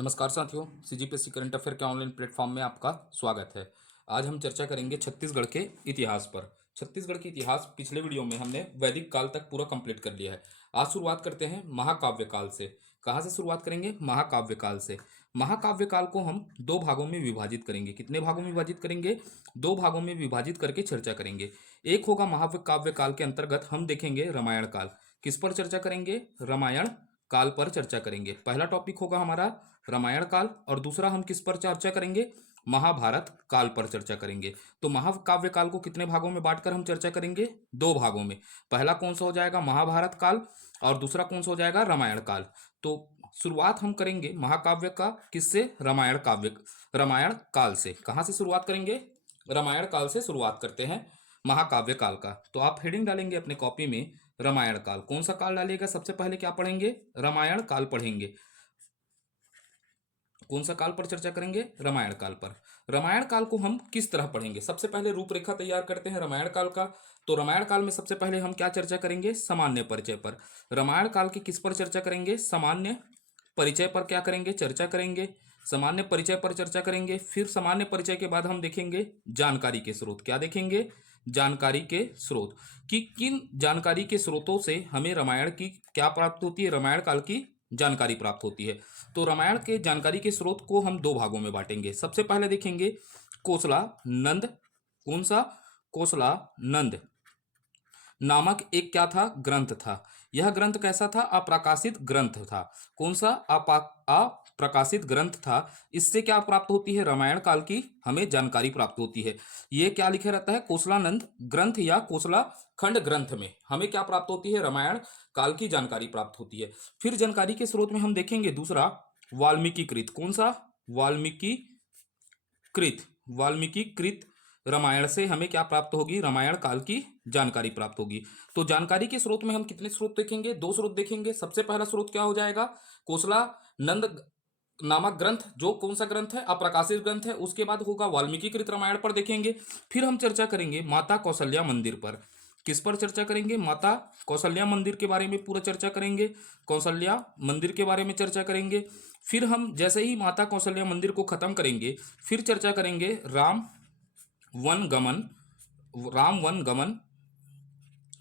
नमस्कार साथियों, CGPSC current affair के ऑनलाइन प्लेटफॉर्म में आपका स्वागत है। आज हम चर्चा करेंगे छत्तीसगढ़ के इतिहास पर। छत्तीसगढ़ के इतिहास पिछले वीडियो में हमने वैदिक काल तक पूरा कंप्लीट कर लिया है। आज शुरुआत करते हैं महाकाव्य काल से। कहाँ से शुरुआत करेंगे? महाकाव्य काल से। महाकाव्य काल को हम दो भागों में विभाजित करेंगे। कितने भागों में विभाजित करेंगे? दो भागों में विभाजित करके चर्चा करेंगे। एक होगा महाकाव्य काल के अंतर्गत हम देखेंगे रामायण काल। किस पर चर्चा करेंगे? रामायण काल पर चर्चा करेंगे। पहला टॉपिक होगा हमारा रामायण काल और दूसरा हम किस पर चर्चा करेंगे? महाभारत काल पर चर्चा करेंगे। तो महाकाव्य काल को कितने भागों में बांटकर हम चर्चा करेंगे? दो भागों में। पहला कौन सा हो जाएगा? महाभारत काल। और दूसरा कौन सा हो जाएगा? रामायण काल। तो शुरुआत हम करेंगे महाकाव्य का किससे? रामायण काल से। कहाँ से शुरुआत करेंगे? रामायण काल से शुरुआत करते हैं महाकाव्य काल का। तो आप हेडिंग डालेंगे अपने कॉपी में रामायण काल। कौन सा काल डालिएगा? सबसे पहले क्या पढ़ेंगे? रामायण काल पढ़ेंगे। कौन सा काल पर चर्चा करेंगे? रामायण काल पर। रामायण काल को हम किस तरह पढ़ेंगे? सबसे पहले रूपरेखा तैयार करते हैं रामायण काल का। तो रामायण काल में सबसे पहले हम क्या चर्चा करेंगे? सामान्य परिचय पर। रामायण काल की किस पर चर्चा करेंगे? सामान्य परिचय पर क्या करेंगे? चर्चा करेंगे। सामान्य परिचय पर चर्चा करेंगे। फिर सामान्य परिचय के बाद हम देखेंगे जानकारी के स्रोत। क्या देखेंगे? जानकारी के स्रोत कि किन जानकारी के स्रोतों से हमें रामायण की क्या प्राप्त होती है? रामायण काल की जानकारी प्राप्त होती है। तो रामायण के जानकारी के स्रोत को हम दो भागों में बांटेंगे। सबसे पहले देखेंगे कोसला नंद। कौन सा? कोसला नंद नामक एक क्या था? ग्रंथ था। यह ग्रंथ कैसा था? अप्रकाशित ग्रंथ था। कौन सा? अप्रकाशित ग्रंथ था। इससे क्या प्राप्त होती है? रामायण काल की हमें जानकारी प्राप्त होती है। ये क्या लिखे रहता है? कोसलानंद ग्रंथ या कोसला खंड ग्रंथ में हमें क्या प्राप्त होती है? रामायण काल की जानकारी प्राप्त होती है। फिर जानकारी के स्रोत में हम देखेंगे दूसरा वाल्मीकि कृत। कौन सा? वाल्मीकि कृत। वाल्मीकि कृत रामायण से हमें क्या प्राप्त होगी? रामायण काल की जानकारी प्राप्त होगी। तो जानकारी के स्रोत में हम कितने स्रोत देखेंगे? दो स्रोत देखेंगे। सबसे पहला स्रोत क्या हो जाएगा? कोसला नंद नामक ग्रंथ, जो कौन सा ग्रंथ है? अप्रकाशित ग्रंथ है। उसके बाद होगा वाल्मीकि कृत रामायण पर देखेंगे। फिर हम चर्चा करेंगे माता कौशल्या मंदिर पर। किस पर चर्चा करेंगे? माता कौशल्या मंदिर के बारे में पूरा चर्चा करेंगे। कौशल्या मंदिर के बारे में चर्चा करेंगे। फिर हम जैसे ही माता कौशल्या मंदिर को खत्म करेंगे फिर चर्चा करेंगे वन गमन राम वन गमन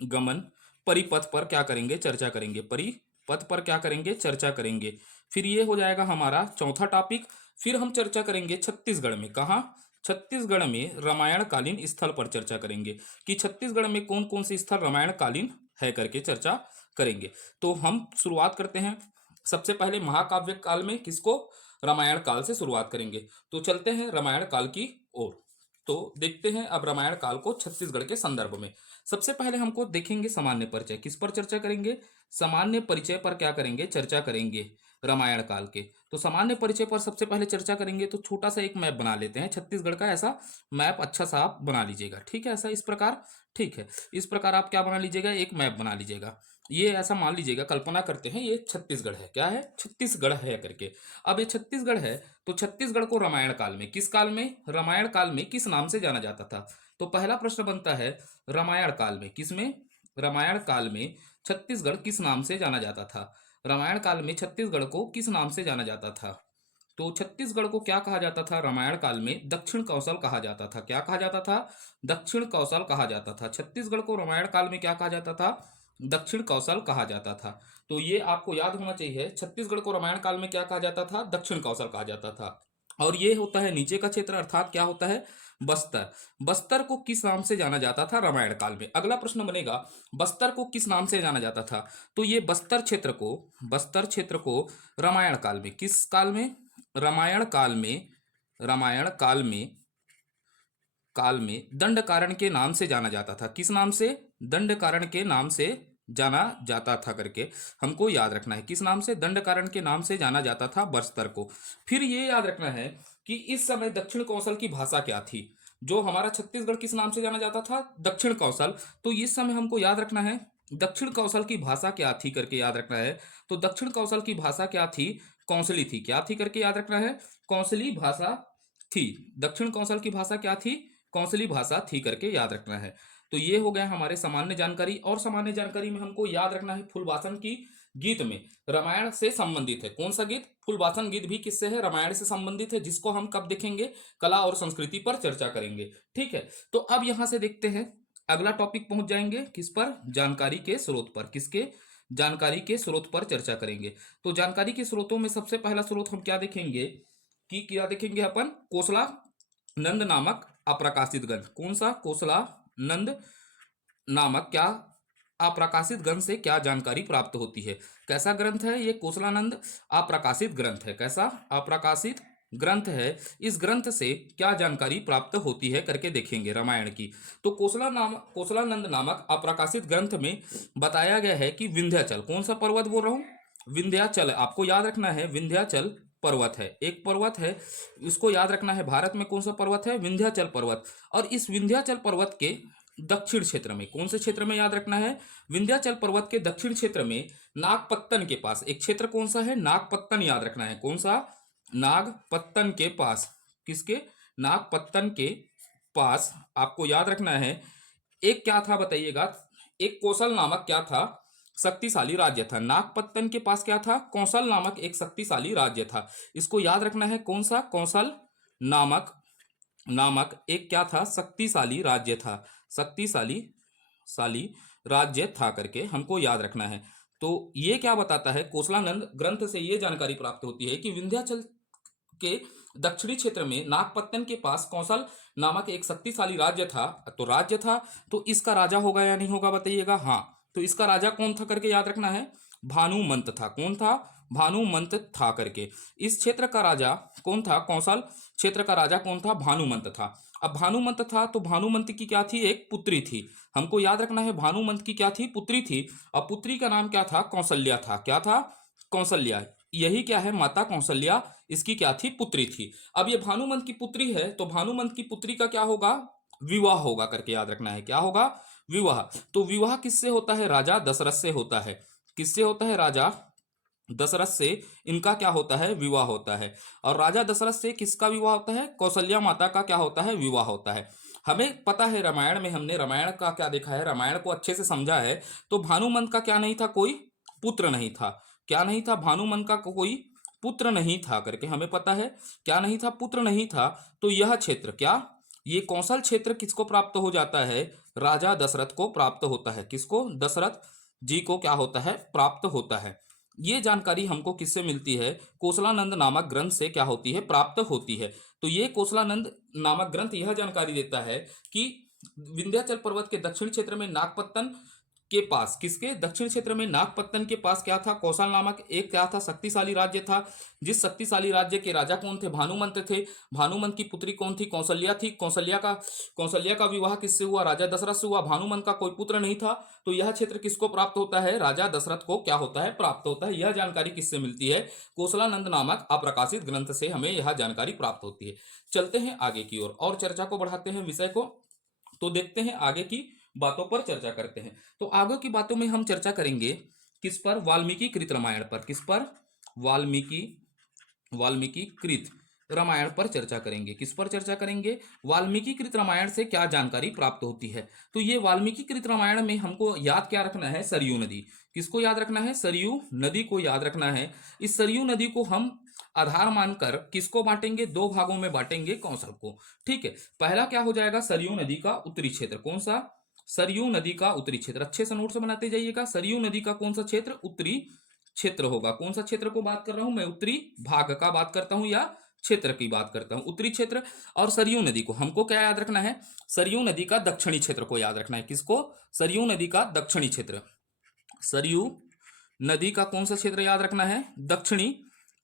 गमन परिपथ पर क्या करेंगे? चर्चा करेंगे। परिपथ पर क्या करेंगे? चर्चा करेंगे। फिर ये हो जाएगा हमारा चौथा टॉपिक। फिर हम चर्चा करेंगे छत्तीसगढ़ में। कहाँ? छत्तीसगढ़ में रामायण कालीन स्थल पर चर्चा करेंगे कि छत्तीसगढ़ में कौन कौन से स्थल रामायण कालीन है करके चर्चा करेंगे। तो हम शुरुआत करते हैं सबसे पहले महाकाव्य काल में। किसको? रामायण काल से शुरुआत करेंगे। तो चलते हैं रामायण काल की ओर। तो देखते हैं अब रामायण काल को छत्तीसगढ़ के संदर्भ में। सबसे पहले हमको देखेंगे सामान्य परिचय। किस पर चर्चा करेंगे? सामान्य परिचय पर क्या करेंगे? चर्चा करेंगे रामायण काल के। तो सामान्य परिचय पर सबसे पहले चर्चा करेंगे तो छोटा सा एक मैप बना लेते हैं छत्तीसगढ़ का। ऐसा मैप अच्छा सा आप बना लीजिएगा, ठीक है? ऐसा इस प्रकार, ठीक है? इस प्रकार आप क्या बना लीजिएगा? एक मैप बना लीजिएगा। ये ऐसा मान लीजिएगा, कल्पना करते हैं ये छत्तीसगढ़ है। क्या है? छत्तीसगढ़ है करके। अब ये छत्तीसगढ़ है तो छत्तीसगढ़ को रामायण काल में, किस काल में? रामायण काल में किस नाम से जाना जाता था? तो पहला प्रश्न बनता है रामायण काल में किसमें? रामायण काल में छत्तीसगढ़ किस नाम से जाना जाता था? रामायण काल में छत्तीसगढ़ को किस नाम से जाना जाता था? तो छत्तीसगढ़ को क्या कहा जाता था रामायण काल में? दक्षिण कौशल कहा जाता था। क्या कहा जाता था? दक्षिण कौशल कहा जाता था। छत्तीसगढ़ को रामायण काल में क्या कहा जाता था? दक्षिण कौशल कहा जाता था। तो ये आपको याद होना चाहिए, छत्तीसगढ़ को रामायण काल में क्या कहा जाता था? दक्षिण कौशल कहा जाता था। और ये होता है नीचे का क्षेत्र, अर्थात क्या होता है? बस्तर। बस्तर को किस नाम से जाना जाता था रामायण काल में? अगला प्रश्न बनेगा बस्तर को किस नाम से जाना जाता था? तो ये बस्तर क्षेत्र को रामायण काल में, किस काल में? रामायण काल में, रामायण काल में दंडकारण्य के नाम से जाना जाता था। किस नाम से? दंडकारण्य के नाम से जाना जाता था करके हमको याद रखना है। किस नाम से? दंडकारण्य के नाम से जाना जाता था बस्तर को। फिर ये याद रखना है कि इस समय दक्षिण कौशल की भाषा क्या थी? जो हमारा छत्तीसगढ़ किस नाम से जाना जाता था? दक्षिण कौशल। तो इस समय हमको याद रखना है दक्षिण कौशल की भाषा क्या थी करके याद रखना है। तो दक्षिण कौशल की भाषा क्या थी? कौशली थी। क्या थी करके याद रखना है? कौशली भाषा थी। दक्षिण कौशल की भाषा क्या थी? कौशली भाषा थी करके याद रखना है। तो ये हो गया हमारे सामान्य जानकारी। और सामान्य जानकारी में हमको याद रखना है फूलवासन की गीत में रामायण से संबंधित है। कौन सा गीत? फूलवासन गीत भी किससे है? रामायण से संबंधित है, जिसको हम कब देखेंगे? कला और संस्कृति पर चर्चा करेंगे। ठीक है, तो अब यहां से देखते हैं अगला टॉपिक पहुंच जाएंगे किस पर? जानकारी के स्रोत पर। किसके? जानकारी के स्रोत पर चर्चा करेंगे। तो जानकारी के स्रोतों में सबसे पहला स्रोत हम क्या देखेंगे कि क्या देखेंगे अपन? कोसला नंद नामक अप्रकाशित ग्रंथ। कौन सा? कोसला नंद नामक क्या अप्रकाशित ग्रंथ से क्या जानकारी प्राप्त होती है? कैसा ग्रंथ है ये? कोसलानंद अप्रकाशित ग्रंथ है। कैसा? अप्रकाशित ग्रंथ है। इस ग्रंथ से क्या जानकारी प्राप्त होती है करके देखेंगे रामायण की। तो कोसलानंद नामक अप्रकाशित ग्रंथ में बताया गया है कि विंध्याचल, कौन सा पर्वत बोल रहा हूँ? विंध्याचल, आपको याद रखना है विंध्याचल पर्वत है, एक पर्वत है, इसको याद रखना है। भारत में कौन सा पर्वत है? विंध्याचल पर्वत। और इस विंध्याचल पर्वत के दक्षिण क्षेत्र में, कौन से क्षेत्र में याद रखना है? विंध्याचल पर्वत के दक्षिण क्षेत्र में नागपत्तन के पास एक क्षेत्र कौन सा है? नागपत्तन याद रखना है। कौन सा? नागपत्तन के पास। किसके? नागपत्तन के पास आपको याद रखना है एक क्या था बताइएगा? एक कौशल नामक क्या था? शक्तिशाली राज्य था। नागपत्तन के पास क्या था? कौशल नामक एक शक्तिशाली राज्य था। इसको याद रखना है। कौन सा? कौशल नामक नामक एक क्या था? शक्तिशाली राज्य था। शक्तिशाली शाली राज्य था करके हमको याद रखना है। तो ये क्या बताता है? कोसलानंद ग्रंथ से ये जानकारी प्राप्त होती है कि विंध्याचल के दक्षिणी क्षेत्र में नागपत्तन के पास कौशल नामक एक शक्तिशाली राज्य था। तो राज्य था, तो इसका राजा होगा या नहीं होगा बताइएगा? हाँ, तो इसका राजा कौन था करके याद रखना है? भानुमंत था। कौन था? भानुमंत था करके। इस क्षेत्र का राजा कौन था? कौशल क्षेत्र का राजा कौन था? भानुमंत था। अब भानुमंत था तो भानुमंत की क्या थी? एक पुत्री थी। हमको याद रखना है भानुमंत की क्या थी? पुत्री थी। अब पुत्री का नाम क्या था? कौशल्या था। क्या था? कौशल्या। यही क्या है? माता कौशल्या इसकी क्या थी? पुत्री थी। अब ये भानुमंत की पुत्री है, तो भानुमंत की पुत्री का क्या होगा? विवाह होगा करके याद रखना है। क्या होगा? विवाह। तो विवाह किससे होता है? राजा दशरथ से होता है। किससे होता है? राजा दशरथ से इनका क्या होता है? विवाह होता है। और राजा दशरथ से किसका विवाह होता है? कौशल्या माता का क्या होता है? विवाह होता है। हमें पता है रामायण में, हमने रामायण का क्या देखा है, रामायण को अच्छे से समझा है। तो भानुमंत का क्या नहीं था? कोई पुत्र नहीं था। क्या नहीं था? भानुमंत का कोई पुत्र नहीं था करके हमें पता है। क्या नहीं था? पुत्र नहीं था। तो यह क्षेत्र क्या, ये कौशल क्षेत्र किसको प्राप्त हो जाता है? राजा दशरथ को प्राप्त होता है। किसको? दशरथ जी को क्या होता है? प्राप्त होता है। ये जानकारी हमको किससे मिलती है? कोसलानंद नामक ग्रंथ से क्या होती है? प्राप्त होती है। तो ये कोसलानंद नामक ग्रंथ यह जानकारी देता है कि विंध्याचल पर्वत के दक्षिण क्षेत्र में नागपत्तन के पास, किसके दक्षिण क्षेत्र में नागपत्तन के पास क्या था? कौशल नामक एक क्या था? शक्तिशाली राज्य था। जिस शक्तिशाली राज्य के राजा कौन थे? भानुमंत थे। भानुमंत की पुत्री कौन थी? कौशल्या थी। कौशल्या का विवाह किससे हुआ? राजा दशरथ से हुआ। भानुमंत का कोई पुत्र नहीं था। तो यह क्षेत्र किसको प्राप्त होता है? राजा दशरथ को क्या होता है? प्राप्त होता है। यह जानकारी किससे मिलती है? कोसलानंद नामक अप्रकाशित ग्रंथ से हमें यह जानकारी प्राप्त होती है। चलते हैं आगे की ओर और चर्चा को बढ़ाते हैं विषय को। तो देखते हैं आगे की बातों पर चर्चा करते हैं। तो आगे की बातों में हम चर्चा करेंगे किस पर? वाल्मीकि कृत रामायण पर। किस पर? वाल्मीकि कृत रामायण पर चर्चा करेंगे। किस पर चर्चा करेंगे? वाल्मीकि कृत रामायण से क्या जानकारी प्राप्त होती है। तो ये वाल्मीकि कृत रामायण में हमको याद क्या रखना है? सरयू नदी। किसको याद रखना है? सरयू नदी को याद रखना है। इस सरयू नदी को हम आधार मानकर किसको बांटेंगे? दो भागों में बांटेंगे कौशल को। ठीक है, पहला क्या हो जाएगा? सरयू नदी का उत्तरी क्षेत्र। कौन सा? सरयू नदी का उत्तरी क्षेत्र। अच्छे से नोट से बनाते जाइएगा। सरयू नदी का कौन सा क्षेत्र? उत्तरी क्षेत्र होगा। कौन सा क्षेत्र को बात कर रहा हूं मैं? उत्तरी भाग का बात करता हूं या क्षेत्र की बात करता हूं? उत्तरी क्षेत्र। और सरयू नदी को हमको क्या याद रखना है? सरयू नदी का दक्षिणी क्षेत्र को याद रखना है। किसको? सरयू नदी का दक्षिणी क्षेत्र। सरयू नदी का कौन सा क्षेत्र याद रखना है? दक्षिणी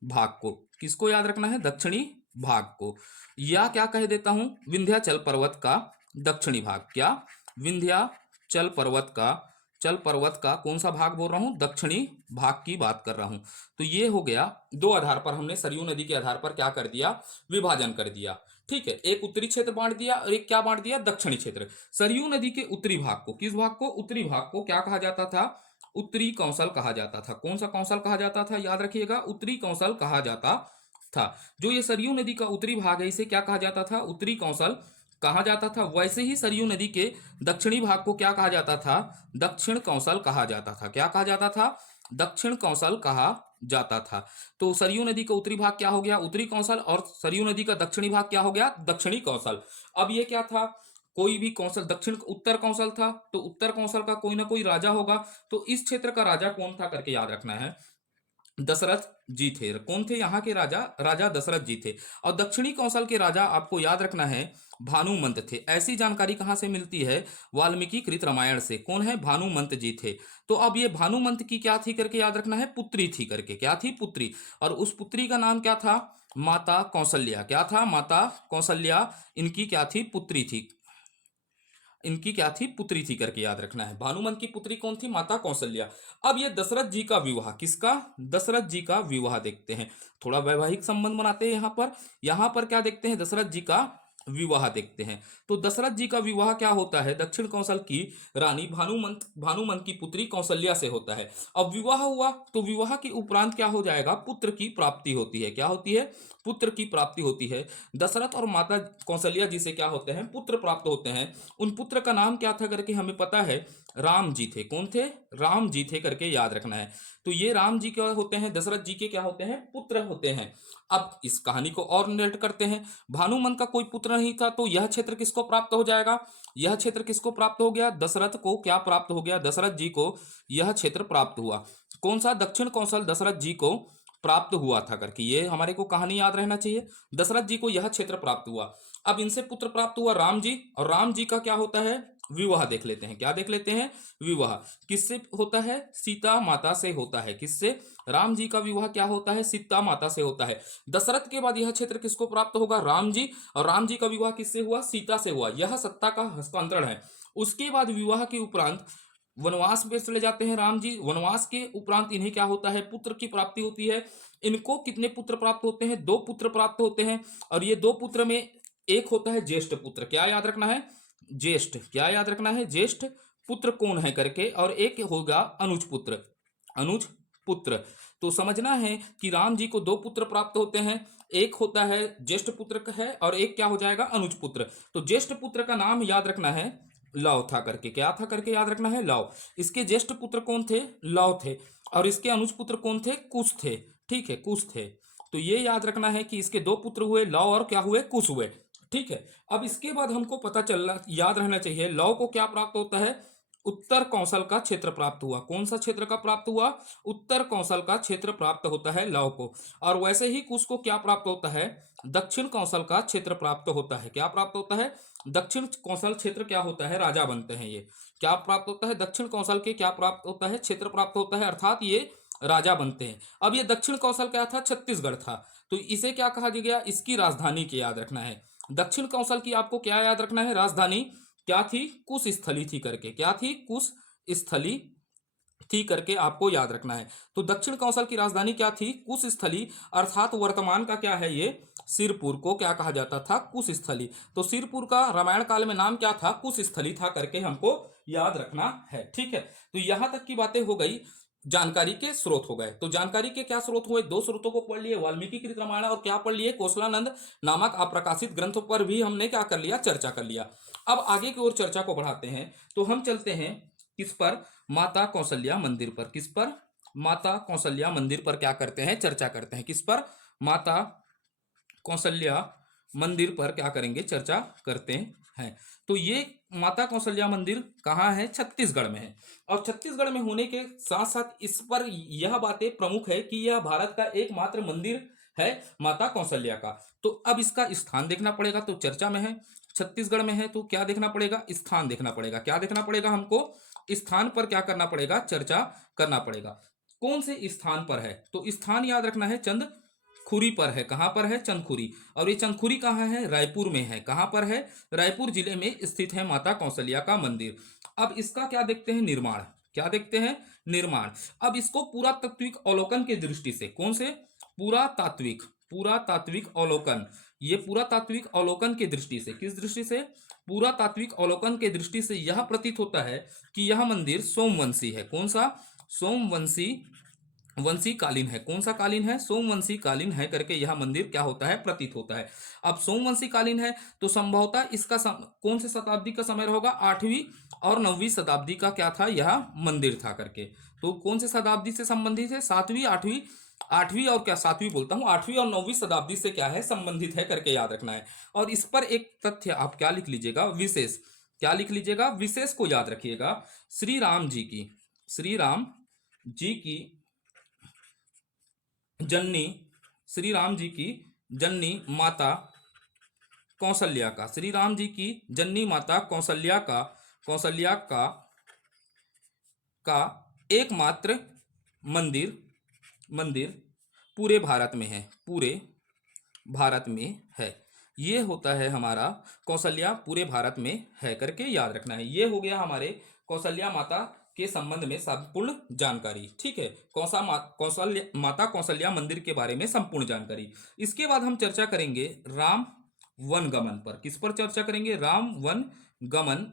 भाग को। किसको याद रखना है? दक्षिणी भाग को। या क्या कह देता हूं? विंध्याचल पर्वत का दक्षिणी भाग। क्या? विंध्याचल पर्वत का, चल पर्वत का कौन सा भाग बोल रहा हूं? दक्षिणी भाग की बात कर रहा हूं। तो ये हो गया, दो आधार पर हमने सरयू नदी के आधार पर क्या कर दिया? विभाजन कर दिया। ठीक है, एक उत्तरी क्षेत्र बांट दिया और एक क्या बांट दिया? दक्षिणी क्षेत्र। सरयू नदी के उत्तरी भाग को, किस भाग को? उत्तरी भाग को क्या कहा जाता था? उत्तरी कौशल कहा जाता था। कौन सा कौशल कहा जाता था? याद रखिएगा, उत्तरी कौशल कहा जाता था। जो ये सरयू नदी का उत्तरी भाग है इसे क्या कहा जाता था? उत्तरी कौशल कहा जाता था। वैसे ही सरयू नदी के दक्षिणी भाग को क्या कहा जाता था? दक्षिण कौशल कहा जाता था। क्या कहा जाता था? दक्षिण कौशल कहा जाता था। तो सरयू नदी का उत्तरी भाग क्या हो गया, उत्तरी कौशल, और सरयू नदी का दक्षिणी भाग क्या हो गया, दक्षिणी कौशल। अब ये क्या था, कोई भी कौशल, दक्षिण उत्तर कौशल था, तो उत्तर कौशल का कोई ना कोई राजा होगा। तो इस क्षेत्र का राजा कौन था करके याद रखना है, दशरथ जी थे। कौन थे यहाँ के राजा, राजा दशरथ जी थे। और दक्षिणी कौशल के राजा आपको याद रखना है भानुमंत थे। ऐसी जानकारी कहाँ से मिलती है, वाल्मीकि कृत रामायण से। कौन है, भानुमंत जी थे। तो अब ये भानुमंत की क्या थी करके याद रखना है, पुत्री थी करके, क्या थी, पुत्री। और उस पुत्री का नाम क्या था, माता कौशल्या। क्या था, माता कौशल्या इनकी क्या थी, पुत्री थी। इनकी क्या थी, पुत्री थी करके याद रखना है। भानुमंत की पुत्री कौन थी, माता कौशल्या। अब ये दशरथ जी का विवाह, किसका, दशरथ जी का विवाह देखते हैं। थोड़ा वैवाहिक संबंध बनाते हैं यहाँ पर क्या देखते हैं, दशरथ जी का विवाह देखते हैं। तो दशरथ जी का विवाह क्या होता है, दक्षिण कौशल की रानी भानुमंत की पुत्री कौशल्या से होता है। अब विवाह हुआ तो विवाह के उपरांत क्या हो जाएगा, पुत्र की प्राप्ति होती है। क्या होती है, पुत्र की प्राप्ति होती है। दशरथ और माता कौशल्या जी से क्या होते हैं, पुत्र प्राप्त होते हैं। उन पुत्र का नाम क्या था करके हमें पता है, राम जी थे। कौन थे, राम जी थे करके याद रखना है। तो ये राम जी क्या होते हैं, दशरथ जी के क्या होते हैं, पुत्र होते हैं। अब इस कहानी को और नरेट करते हैं। भानुमंत का कोई पुत्र नहीं था, तो यह क्षेत्र किसको प्राप्त हो जाएगा, यह क्षेत्र किसको प्राप्त हो गया, दशरथ को क्या प्राप्त हो गया, दशरथ जी को यह क्षेत्र प्राप्त हुआ। कौन सा, दक्षिण कौशल दशरथ जी को प्राप्त हुआ था करके, ये हमारे को कहानी याद रहना चाहिए। दशरथ जी को यह क्षेत्र प्राप्त हुआ। अब इनसे पुत्र प्राप्त हुआ राम जी, और राम जी का क्या होता है, विवाह देख लेते हैं। क्या देख लेते हैं, विवाह किससे होता है, सीता माता से होता है। किससे, राम जी का विवाह क्या होता है, सीता माता से होता है। दशरथ के बाद यह क्षेत्र किसको प्राप्त होगा, राम जी, और राम जी का विवाह किससे हुआ, सीता से हुआ। यह सत्ता का हस्तांतरण है। उसके बाद विवाह के उपरांत वनवास पे चले जाते हैं राम जी। वनवास के उपरांत इन्हें क्या होता है, पुत्र की प्राप्ति होती है। इनको कितने पुत्र प्राप्त होते हैं, दो पुत्र प्राप्त होते हैं। और ये दो पुत्र में एक होता है ज्येष्ठ पुत्र। क्या याद रखना है, ज्येष्ठ, क्या याद रखना है, ज्येष्ठ पुत्र कौन है करके, और एक होगा अनुज पुत्र, अनुज पुत्र। तो समझना है कि राम जी को दो पुत्र प्राप्त होते हैं, एक होता है ज्येष्ठ पुत्र का है, और एक क्या हो जाएगा, अनुज पुत्र। तो ज्येष्ठ पुत्र का नाम याद रखना है लव था करके, क्या था करके याद रखना है, लव। इसके ज्येष्ठ पुत्र कौन थे, लव थे। और इसके अनुज पुत्र कौन थे, कुश थे। ठीक है, कुश थे। तो ये याद रखना है कि इसके दो पुत्र हुए, लव और क्या हुए, कुश हुए। ठीक है। अब इसके बाद हमको पता चलना याद रहना चाहिए, लव को क्या प्राप्त होता है, उत्तर कौशल का क्षेत्र प्राप्त हुआ। कौन सा क्षेत्र का प्राप्त हुआ, उत्तर कौशल का क्षेत्र प्राप्त होता है लव को। और वैसे ही कुश को क्या प्राप्त होता है, दक्षिण कौशल का क्षेत्र प्राप्त होता है। क्या प्राप्त होता है, दक्षिण कौशल क्षेत्र क्या होता है, राजा बनते हैं ये। क्या प्राप्त होता है, दक्षिण कौशल के क्या प्राप्त होता है, क्षेत्र प्राप्त होता है, अर्थात ये राजा बनते हैं। अब ये दक्षिण कौशल क्या था, छत्तीसगढ़ था। तो इसे क्या कहा गया, इसकी राजधानी के याद रखना है। दक्षिण कौशल की आपको क्या याद रखना है, राजधानी क्या थी, कुश स्थली थी करके, क्या थी, कुश स्थली थी करके आपको याद रखना है। तो दक्षिण कौशल की राजधानी क्या थी, कुश स्थली, अर्थात वर्तमान का क्या है ये, सिरपुर को क्या कहा जाता था, कुश स्थली। तो सिरपुर का रामायण काल में नाम क्या था, कुश स्थली था करके हमको याद रखना है। ठीक है। तो यहां तक की बातें हो गई, जानकारी के स्रोत हो गए। तो जानकारी के क्या स्रोत हुए, दो स्रोतों को पढ़ लिए, वाल्मीकि कृत रामायण और क्या पढ़ लिए, कोसलानंद नामक अप्रकाशित ग्रंथों पर भी हमने क्या कर लिया, चर्चा कर लिया। अब आगे की ओर चर्चा को बढ़ाते हैं। तो हम चलते हैं किस पर, माता कौशल्या मंदिर पर। किस पर, माता कौशल्या मंदिर पर क्या करते हैं, चर्चा करते हैं। किस पर, माता कौशल्या मंदिर पर क्या करेंगे, चर्चा करते हैं। तो ये माता कौशल्या मंदिर कहाँ है, छत्तीसगढ़ में है। और छत्तीसगढ़ में होने के साथ साथ इस पर यह बातें प्रमुख है कि यह भारत का एकमात्र मंदिर है माता कौशल्या का। तो अब इसका स्थान देखना पड़ेगा। तो चर्चा में है, छत्तीसगढ़ में है, तो क्या देखना पड़ेगा, स्थान देखना पड़ेगा। क्या देखना पड़ेगा हमको, स्थान पर क्या करना पड़ेगा, चर्चा करना पड़ेगा। कौन से स्थान पर है, तो स्थान याद रखना है, चंदखुरी पर है। कहां पर है, चंदखुरी। और ये चंदखुरी कहाँ है, रायपुर में है। कहां पर है, रायपुर जिले में स्थित है माता कौशल्या का मंदिर। अब इसका क्या देखते हैं, निर्माण। क्या देखते हैं, निर्माण। अब इसको पुरातात्विक अवलोकन की दृष्टि से, कौन से, पुरातात्विक, पुरातात्विक अवलोकन, ये पुरातात्विक अवलोकन की दृष्टि से, किस दृष्टि से, पुरातात्विक अवलोकन के दृष्टि से यह प्रतीत होता है कि यह मंदिर सोमवंशी है। कौन सा, सोमवंशी वंशी कालीन है। कौन सा कालीन है? सोमवंशी कालीन है करके यह मंदिर क्या होता है? प्रतीत होता है। अब सोमवंशी कालीन है तो संभवतः इसका कौन से शताब्दी का समय होगा? 8वीं और 9वीं शताब्दी का क्या था? यह मंदिर था करके। तो कौन से शताब्दी से संबंधित है? 7वीं, 8वीं, 8वीं और क्या 7वीं बोलता हूँ, 8वीं और 9वीं शताब्दी से क्या है? संबंधित है करके याद रखना है। और इस पर एक तथ्य आप क्या लिख लीजिएगा? विशेष। क्या लिख लीजिएगा? विशेष को याद रखिएगा। श्री राम जी की, श्री राम जी की जननी, श्री राम जी की जननी माता कौशल्या का, श्री राम जी की जननी माता कौशल्या का, कौशल्या का एकमात्र मंदिर, मंदिर पूरे भारत में है, पूरे भारत में है। ये होता है हमारा कौशल्या पूरे भारत में है करके याद रखना है। ये हो गया हमारे कौशल्या माता के संबंध में संपूर्ण जानकारी। ठीक है, कौशल्या माता कौशल्या मंदिर के बारे में संपूर्ण जानकारी। इसके बाद हम चर्चा करेंगे राम वन गमन पर। किस पर चर्चा करेंगे? राम वन गमन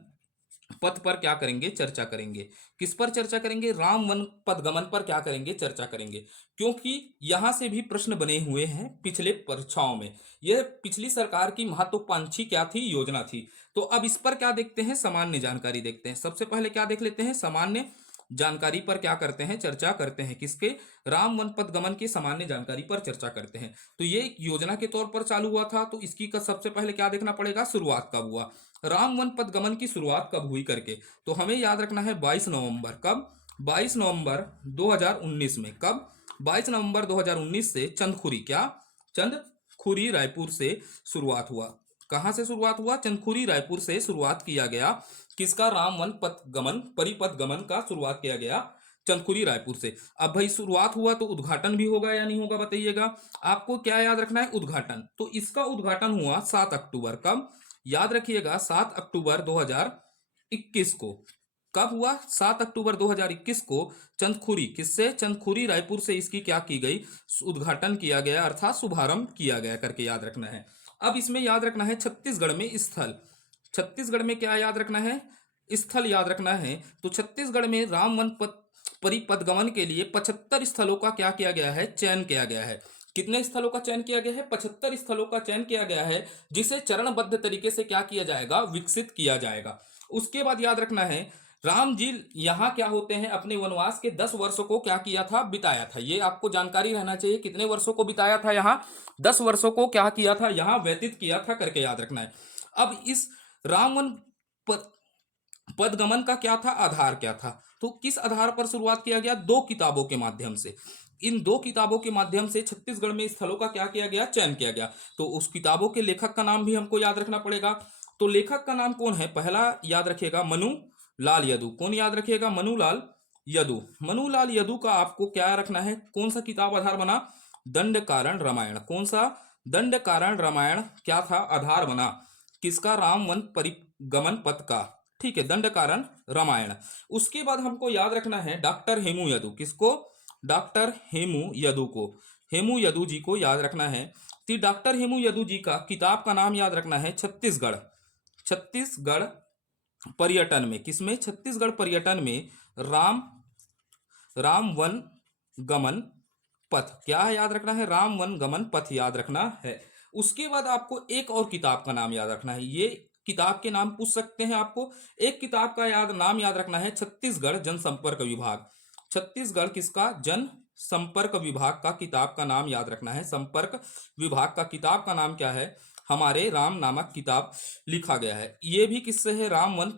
पथ पर क्या करेंगे? चर्चा करेंगे। किस पर चर्चा करेंगे? राम वन पथ गमन पर क्या करेंगे? चर्चा करेंगे। क्योंकि यहां से भी प्रश्न बने हुए हैं पिछले परीक्षाओं में। यह पिछली सरकार की महत्वाकांक्षी क्या थी? योजना थी। तो अब इस पर क्या देखते हैं? सामान्य जानकारी देखते हैं। सबसे पहले क्या देख लेते हैं? सामान्य जानकारी पर क्या करते हैं? चर्चा करते हैं। किसके? राम वन पथ गमन की सामान्य जानकारी पर चर्चा करते हैं। तो ये एक योजना के तौर पर चालू हुआ था, तो इसकी का सबसे पहले क्या देखना पड़ेगा? शुरुआत कब हुआ, राम वन पथ गमन की शुरुआत कब हुई करके। तो हमें याद रखना है 22 नवंबर। कब? 22 नवंबर 2019 में। कब? 22 नवंबर 2019 से चंदखुरी, क्या? चंदखुरी रायपुर से शुरुआत हुआ। कहां से शुरुआत हुआ? चंदखुरी रायपुर से शुरुआत किया गया। किसका? राम वन पथ गमन, परिपथ गमन का शुरुआत किया गया चंदखुरी रायपुर से। अब भाई शुरुआत हुआ तो उद्घाटन भी होगा या नहीं होगा? बताइएगा। आपको क्या याद रखना है? उद्घाटन। तो इसका उद्घाटन हुआ 7 अक्टूबर। कब? याद रखिएगा 7 अक्टूबर 2021 को। कब हुआ? 7 अक्टूबर 2021 को चंदखुरी, किससे? चंदखुरी रायपुर से इसकी क्या की गई? उद्घाटन किया गया, अर्थात शुभारंभ किया गया करके याद रखना है। अब इसमें याद रखना है छत्तीसगढ़ में स्थल। छत्तीसगढ़ में क्या याद रखना है? स्थल याद रखना है। तो छत्तीसगढ़ में राम वन परिपथ गमन के लिए 75 स्थलों का क्या किया गया है? चयन किया गया है। कितने स्थलों का चयन किया गया है? 75 स्थलों का चयन किया गया है, जिसे चरणबद्ध तरीके से क्या किया जाएगा? विकसित किया जाएगा। उसके बाद याद रखना है राम जी यहाँ क्या होते हैं? अपने वनवास के 10 वर्षों को क्या किया था? बिताया था। ये आपको जानकारी रहना चाहिए। कितने वर्षों को बिताया था यहाँ? 10 वर्षों को क्या किया था? यहाँ व्यतीत किया था करके याद रखना है। अब इस रामवन पदगमन का क्या था? आधार क्या था? तो किस आधार पर शुरुआत किया गया? 2 किताबों के माध्यम से। इन 2 किताबों के माध्यम से छत्तीसगढ़ में स्थलों का क्या किया गया? चयन किया गया। तो उस किताबों के लेखक का नाम भी हमको याद रखना पड़ेगा। तो लेखक का नाम कौन है? पहला याद रखिएगा मनु लाल यदु। कौन याद रखिएगा? मनुलाल यदु। मनुलाल यदु का आपको क्या रखना है? कौन सा किताब आधार बना? दंड कारण रामायण। कौन सा? दंड कारण रामायण क्या था? आधार बना। किसका? राम वन परिगमन पथ का। ठीक है, दंड कारण रामायण। उसके बाद हमको याद रखना है डॉक्टर हेमू यदु। किसको? डॉक्टर हेमू यदु को। हेमू यदु जी को याद रखना है। तो डॉक्टर हेमू यदु जी का किताब का नाम याद रखना है छत्तीसगढ़, छत्तीसगढ़ पर्यटन में। किसमें? छत्तीसगढ़ पर्यटन में राम राम वन गमन पथ। क्या है याद रखना है? राम वन गमन पथ याद रखना है। उसके बाद आपको एक और किताब का नाम याद रखना है। ये किताब के नाम पूछ सकते हैं आपको। एक किताब का नाम याद रखना है छत्तीसगढ़ जनसंपर्क विभाग। छत्तीसगढ़ किसका? जनसंपर्क विभाग का किताब का नाम याद रखना है। संपर्क विभाग का किताब का नाम क्या है? हमारे राम नामक किताब लिखा गया है। ये भी किससे है? राम वन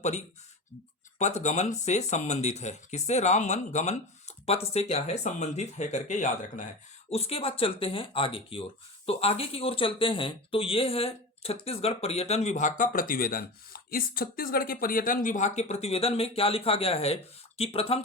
पथ गमन से संबंधित है। किससे? राम वन गमन पथ से क्या है? संबंधित है करके याद रखना है। उसके बाद चलते हैं आगे की ओर। तो आगे की ओर चलते हैं तो ये है छत्तीसगढ़ पर्यटन विभाग का प्रतिवेदन। इस छत्तीसगढ़ के पर्यटन विभाग के प्रतिवेदन में क्या लिखा गया है कि प्रथम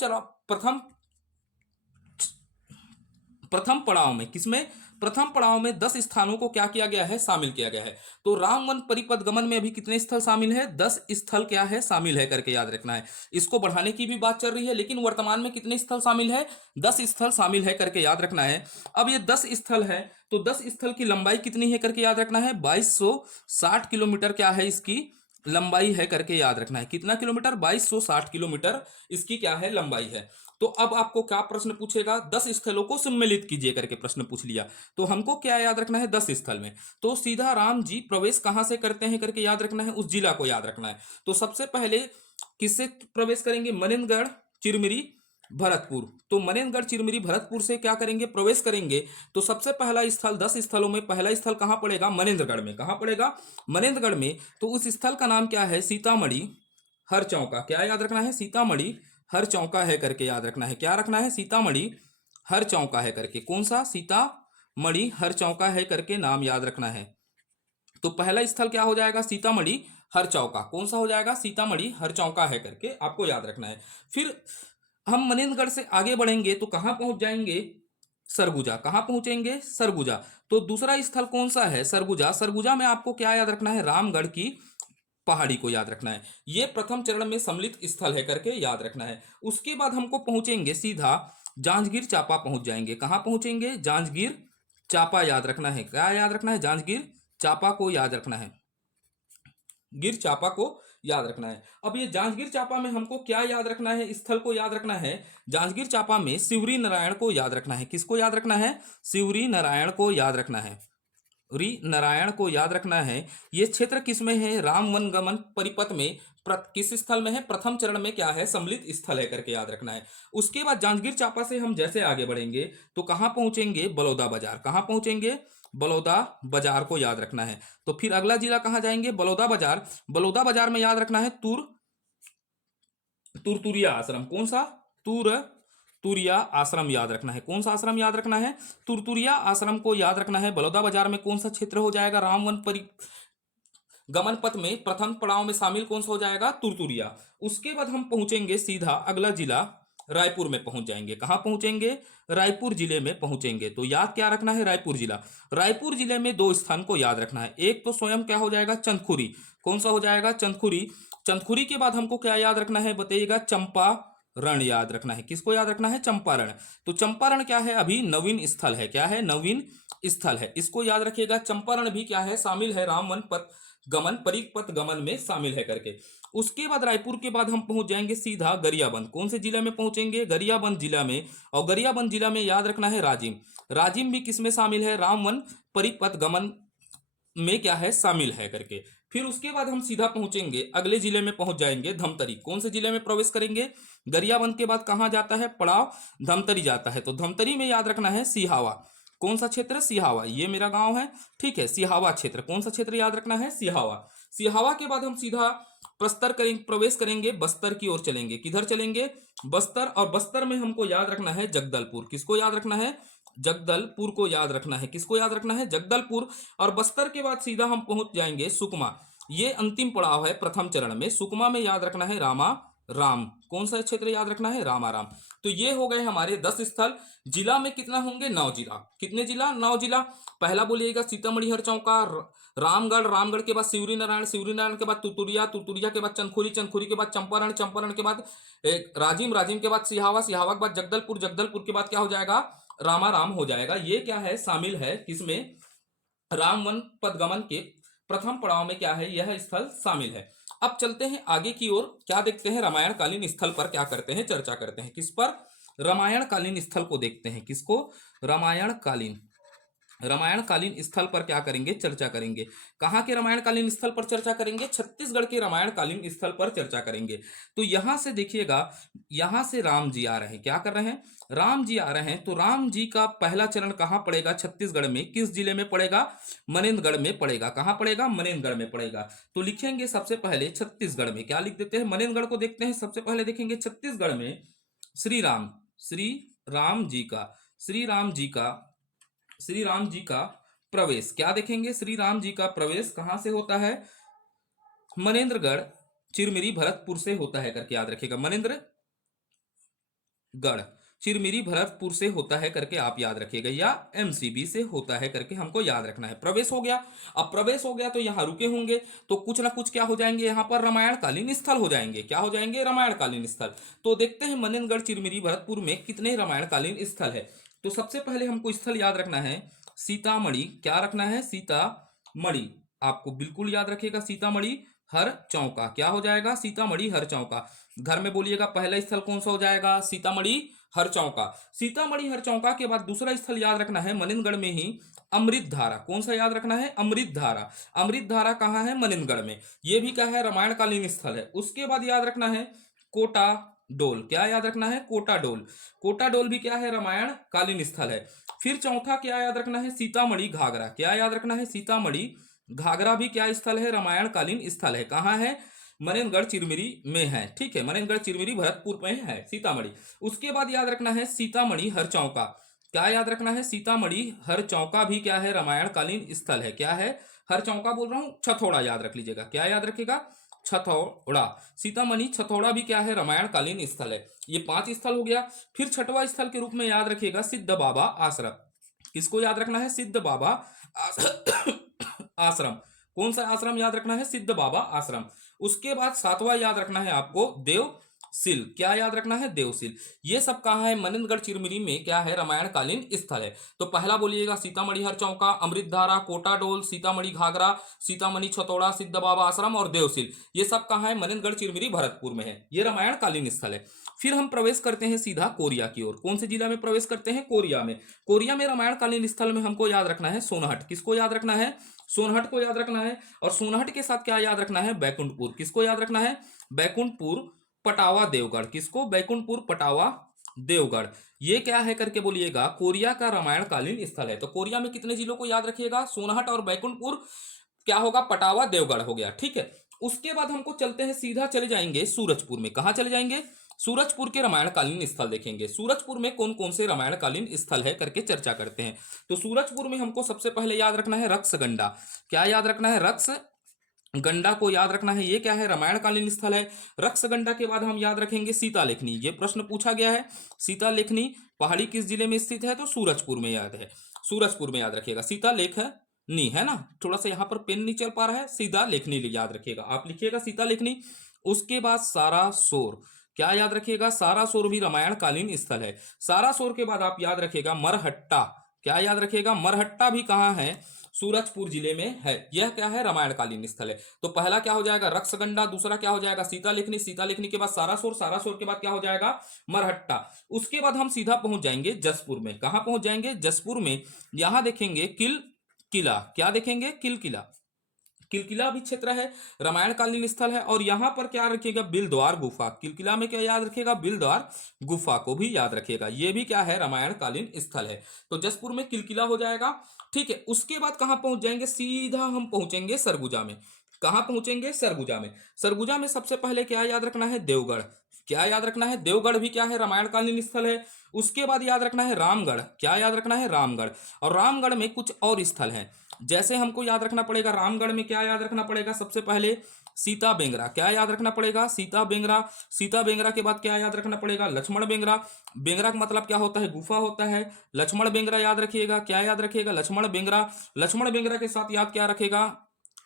पड़ाव में, किसमें? प्रथम पड़ाव में 10 स्थानों को क्या किया गया है? शामिल किया गया है। तो राम वन परिपथ गमन में अभी कितने स्थल शामिल है? 10 स्थल क्या है? शामिल है करके याद रखना है। इसको बढ़ाने की भी बात चल रही है, लेकिन वर्तमान में कितने स्थल शामिल है? 10 स्थल शामिल है करके याद रखना है। अब ये 10 स्थल है, तो 10 स्थल की लंबाई कितनी है करके याद रखना है? 2260 किलोमीटर क्या है इसकी लंबाई है करके याद रखना है। कितना किलोमीटर? 2260 किलोमीटर इसकी क्या है? लंबाई है। तो अब आपको क्या प्रश्न पूछेगा, 10 स्थलों को सम्मिलित कीजिए करके प्रश्न पूछ लिया। तो हमको क्या याद रखना है, 10 स्थल में, तो सीधा राम जी प्रवेश कहां से करते हैं करके याद रखना है, उस जिला को याद रखना है। तो सबसे पहले किससे प्रवेश करेंगे, मनेन्द्रगढ़, चिरमिरी, भरतपुर। तो मनेन्द्रगढ़, चिरमिरी, भरतपुर से क्या करेंगे, प्रवेश करेंगे। तो सबसे पहला स्थल, 10 स्थलों में पहला स्थल कहां पड़ेगा, मनेन्द्रगढ़ में। कहां पड़ेगा, मनेन्द्रगढ़ में। तो उस स्थल का नाम क्या है, सीतामढ़ी हरचौका। क्या याद रखना है, सीतामढ़ी हरचौका है करके याद रखना है। क्या रखना है, सीतामढ़ी हरचौका है करके। कौन सा, सीतामढ़ी हरचौका है करके नाम याद रखना है। तो पहला स्थल क्या हो जाएगा, सीतामढ़ी हरचौका। कौन सा हो जाएगा, सीतामढ़ी हरचौका है करके आपको याद रखना है। फिर हम मनेन्द्रगढ़ से आगे बढ़ेंगे तो कहां पहुंच जाएंगे, सरगुजा। कहां पहुंचेंगे, सरगुजा। तो दूसरा स्थल कौन सा है, सरगुजा। सरगुजा में आपको क्या याद रखना है, रामगढ़ की पहाड़ी को याद रखना है। ये प्रथम चरण में सम्मिलित स्थल है करके याद रखना है। उसके बाद हमको पहुंचेंगे सीधा जांजगीर चांपा पहुंच जाएंगे। कहां पहुंचेंगे, जांजगीर चांपा याद रखना है। क्या याद रखना है, जांजगीर चांपा को याद रखना है, गिर चांपा को याद रखना है। अब ये जांजगीर चांपा में हमको क्या याद रखना है, स्थल को याद रखना है। जांजगीर चांपा में शिवरी नारायण को याद रखना है। किसको याद रखना है, शिवरी नारायण को याद रखना है, री नारायण को याद रखना है। ये क्षेत्र किसमें है, राम वन गमन परिपथ में किस स्थल में है, प्रथम चरण में क्या है, सम्मिलित स्थल है करके याद रखना है। उसके बाद जांजगीर चांपा से हम जैसे आगे बढ़ेंगे तो कहां पहुंचेंगे, बलौदा बाजार। कहां पहुंचेंगे, बलौदा बाजार को याद रखना है। तो फिर अगला जिला कहां जाएंगे, बलौदा बाजार। बलौदा बाजार में याद रखना है तुरतुरिया आश्रम। कौन सा, तुरिया आश्रम याद रखना है। कौन सा आश्रम याद रखना है, तुरतुरिया आश्रम को याद रखना है। बलौदा बाजार में कौन सा क्षेत्र हो जाएगा, रामवन परि गमन पथ में प्रथम पड़ाव में शामिल कौन सा हो जाएगा, तुरतुरिया। उसके बाद हम पहुंचेंगे सीधा अगला जिला रायपुर में पहुंच जाएंगे। कहां पहुंचेंगे, रायपुर जिले में पहुंचेंगे। तो याद क्या रखना है, रायपुर जिला। रायपुर जिले में दो स्थान को याद रखना है। एक तो स्वयं क्या हो जाएगा, चंदखुरी। कौन सा हो जाएगा, चंदखुरी। चंदखुरी के बाद हमको क्या याद रखना है, बताइएगा, चंपारण याद रखना है। किसको याद रखना है, चंपारण। तो चंपारण क्या है, अभी नवीन स्थल है। क्या है, नवीन स्थल है, इसको याद रखिएगा। चंपारण भी क्या है, शामिल है राम वन पथ गमन परिपथ गमन में शामिल है करके। उसके बाद रायपुर के बाद हम पहुंच जाएंगे सीधा गरियाबंद। कौन से जिले में पहुंचेंगे, गरियाबंद जिला में। और गरियाबंद जिला में याद रखना है राजिम। राजिम भी किसमें शामिल है, राम वन परिपथ गमन में क्या है, शामिल है करके। फिर उसके बाद हम सीधा पहुंचेंगे अगले जिले में पहुंच जाएंगे धमतरी। कौन से जिले में प्रवेश करेंगे, गरियाबंद के बाद कहां जाता है, पड़ाव धमतरी जाता है। तो धमतरी में याद रखना है सिहावा। कौन सा क्षेत्र, सिहावा। ये मेरा गांव है, ठीक है, सिहावा क्षेत्र। कौन सा क्षेत्र याद रखना है, सिहावा। सिहावा के बाद हम सीधा प्रस्तर करेंगे, प्रवेश करेंगे, बस्तर की ओर चलेंगे। किधर चलेंगे, बस्तर। और बस्तर में हमको याद रखना है जगदलपुर। किसको याद रखना है, जगदलपुर को याद रखना है। किसको याद रखना है, जगदलपुर। और बस्तर के बाद सीधा हम पहुंच जाएंगे सुकमा। ये अंतिम पड़ाव है प्रथम चरण में। सुकमा में याद रखना है रामा राम। कौन सा क्षेत्र याद रखना है, रामाराम। तो ये हो गए हमारे 10 स्थल। जिला में कितना होंगे, 9 जिला। कितने जिला, 9 जिला। पहला बोलिएगा सीतामढ़ी हरचौका, रामगढ़, रामगढ़ के बाद शिवरी नारायण, शिवरी नारायण के बाद तुतुरिया, तुतुरिया के बाद चंदखुरी, चंदखुरी के बाद चंपारण, चंपारण के बाद राजिम, राजिम के बाद सिहावा, सिहावा के बाद जगदलपुर, जगदलपुर के बाद क्या हो जाएगा, रामाराम हो जाएगा। ये क्या है, शामिल है किसमें, राम वन पदगमन के प्रथम पड़ाव में क्या है, यह स्थल शामिल है। अब चलते हैं आगे की ओर, क्या देखते हैं, रामायण कालीन स्थल पर क्या करते हैं, चर्चा करते हैं। किस पर, रामायण कालीन स्थल को देखते हैं। किसको, रामायण कालीन, रामायण कालीन स्थल पर क्या करेंगे, चर्चा करेंगे। कहां के रामायण कालीन स्थल पर चर्चा करेंगे, छत्तीसगढ़ के रामायण कालीन स्थल पर चर्चा करेंगे। तो यहां से देखिएगा, यहां से राम जी आ रहे हैं। क्या कर रहे हैं, राम जी आ रहे हैं। तो राम जी का पहला चरण कहां पड़ेगा, छत्तीसगढ़ में। किस जिले में पड़ेगा, मनेन्द्रगढ़ में पड़ेगा। कहां पड़ेगा, मनेन्द्रगढ़ में पड़ेगा। तो लिखेंगे सबसे पहले छत्तीसगढ़ में, क्या लिख देते हैं, मनेन्द्रगढ़ को देखते हैं। सबसे पहले देखेंगे छत्तीसगढ़ में श्री राम, श्री राम जी का, श्री राम जी का, श्री राम जी का प्रवेश। क्या देखेंगे, श्री राम जी का प्रवेश कहां से होता है, मनेन्द्रगढ़, चिरमिरी, भरतपुर से होता है करके याद रखिएगा। मनेन्द्रगढ़, चिरमिरी, भरतपुर से होता है करके आप याद रखिएगा, या एमसीबी से होता है करके हमको याद रखना है। प्रवेश हो गया। अब प्रवेश हो गया तो यहां रुके होंगे, तो कुछ ना कुछ क्या हो जाएंगे, यहां पर रामायण कालीन स्थल हो जाएंगे। क्या हो जाएंगे, रामायण कालीन स्थल। तो देखते हैं मनेन्द्रगढ़, चिरमिरी, भरतपुर में कितने रामायण कालीन स्थल है। तो सबसे पहले हमको स्थल याद रखना है सीतामढ़ी। क्या रखना है, सीतामढ़ी, आपको बिल्कुल याद रखिएगा, सीतामढ़ी हर चौका, क्या हो जाएगा? सीतामढ़ी हर चौका। घर में बोलिएगा पहला स्थल कौन सा हो जाएगा? सीतामढ़ी हर चौका। सीतामढ़ी हर चौका के बाद दूसरा स्थल याद रखना है मनिनगढ़ में ही, अमृत धारा। कौन सा याद रखना है? अमृत धारा। अमृत धारा कहाँ है? मनिनगढ़ में। ये भी क्या है? रामायणकालीन स्थल है। उसके बाद याद रखना है कोटा डोल। क्या याद रखना है? कोटा डोल। कोटा डोल भी क्या है? रामायण कालीन स्थल है। फिर चौथा क्या याद रखना है? सीतामढ़ी घाघरा। क्या याद रखना है? सीतामढ़ी घाघरा भी क्या स्थल है? रामायण कालीन स्थल है। कहाँ है? मनेनगढ़ चिरमिरी में है। ठीक है, मनेनगढ़ चिरमिरी भरतपुर में है सीतामढ़ी। उसके बाद याद रखना है सीतामढ़ी हर चौका। क्या याद रखना है? सीतामढ़ी हर चौका भी क्या है? रामायण कालीन स्थल है। क्या है? हर चौका बोल रहा हूं, छथौड़ा याद रख लीजिएगा। क्या याद रखेगा? छथौड़ा। सीतामढ़ी छथौड़ा भी क्या है? रामायण कालीन स्थल है। ये 5 स्थल हो गया। फिर छठवां स्थल के रूप में याद रखिएगा सिद्ध बाबा आश्रम। किसको याद रखना है? सिद्ध बाबा आश्रम। कौन सा आश्रम याद रखना है? सिद्ध बाबा आश्रम। उसके बाद 7वां याद रखना है आपको देवसिल। क्या याद रखना है? देवसिल। ये सब कहाँ है? मनिनगढ़ चिरमिरी में क्या है? रामायण कालीन स्थल है। तो पहला बोलिएगा सीतामढ़ी हर चौका, अमृतधारा, कोटा डोल, सीतामढ़ी घाघरा, सीतामढ़ी छतौड़ा, सिद्ध बाबा आश्रम और देवसिल। ये सब कहाँ है? मनिनगढ़ चिरमिरी भरतपुर में है। ये रामायण कालीन स्थल है। फिर हम प्रवेश करते हैं सीधा कोरिया की ओर। कौन से जिला में प्रवेश करते हैं? कोरिया में। कोरिया में रामायण कालीन स्थल में हमको याद रखना है सोनहट। किसको याद रखना है? सोनहट को याद रखना है। और सोनहट के साथ क्या याद रखना है? बैकुंठपुर। किसको याद रखना है? बैकुंठपुर पटावा देवगढ़। किसको? बैकुंठपुर पटावा देवगढ़। ये क्या है करके बोलिएगा? कोरिया का रामायण कालीन स्थल है। तो कोरिया में कितने जिलों को याद रखिएगा? सोनहट और बैकुंठपुर, क्या होगा? पटावा देवगढ़ हो गया। ठीक है। उसके बाद हमको चलते हैं, सीधा चले जाएंगे सूरजपुर में। कहां चले जाएंगे? सूरजपुर के रामायणकालीन स्थल देखेंगे। सूरजपुर में कौन कौन से रामायणकालीन स्थल है करके चर्चा करते हैं। तो सूरजपुर में हमको सबसे पहले याद रखना है रक्सगंडा। क्या याद रखना है? रक्स गंडा को याद रखना है। ये क्या है? रामायणकालीन स्थल है। रक्सगंडा के बाद हम याद रखेंगे सीता लेखनी। ये प्रश्न पूछा गया है। सीता लेखनी पहाड़ी किस जिले में स्थित है? तो सूरजपुर में याद है। सूरजपुर में याद रखिएगा। सीता लेखनी है ना, थोड़ा सा यहाँ पर पेन नहीं चल पा रहा है। सीता लेखनी याद रखिएगा, आप लिखिएगा सीता लेखनी। उसके बाद सारासोर। क्या याद रखिएगा? सारासोर भी रामायण कालीन स्थल है। सारासोर के बाद आप याद रखिएगा मरहट्टा। क्या याद रखिएगा? मरहट्टा भी कहाँ है? सूरजपुर जिले में है। यह क्या है? रामायण कालीन स्थल है। तो पहला क्या हो जाएगा? रक्सगंडा। दूसरा क्या हो जाएगा? सीता लेखनी। सीता लेखनी के बाद सारासोर। सारासोर के बाद क्या हो जाएगा? मरहट्टा। उसके बाद हम सीधा पहुंच जाएंगे जसपुर में। कहां पहुंच जाएंगे? जसपुर में। यहां देखेंगे किला। क्या देखेंगे? किला। किलकिला भी क्षेत्र है, रामायण कालीन स्थल है। और यहां पर क्या रखिएगा? बिलद्वार गुफा। किलकिला में क्या याद रखिएगा? बिलद्वार गुफा को भी याद रखिएगा। ये भी क्या है? रामायण कालीन स्थल है। तो जसपुर में किलकिला हो जाएगा। ठीक है। उसके बाद कहां पहुंच जाएंगे? सीधा हम पहुंचेंगे सरगुजा में। कहां पहुंचेंगे? सरगुजा में। सरगुजा में सबसे पहले क्या याद रखना है? देवगढ़। क्या याद रखना है? देवगढ़ भी क्या है? रामायण कालीन स्थल है। उसके बाद याद रखना है रामगढ़। क्या याद रखना है? रामगढ़। और रामगढ़ में कुछ और स्थल हैं। जैसे हमको याद रखना पड़ेगा, रामगढ़ में क्या याद रखना पड़ेगा? सबसे पहले सीता बेंगरा। क्या याद रखना पड़ेगा? सीता बेंगरा। सीता बेंगरा के बाद क्या याद रखना पड़ेगा? लक्ष्मण बेंगरा। बेंगरा का मतलब क्या होता है? गुफा होता है। लक्ष्मण बेंगरा याद रखिएगा। क्या याद रखिएगा? लक्ष्मण बेंगरा। लक्ष्मण बेंगरा के साथ याद क्या रखेगा?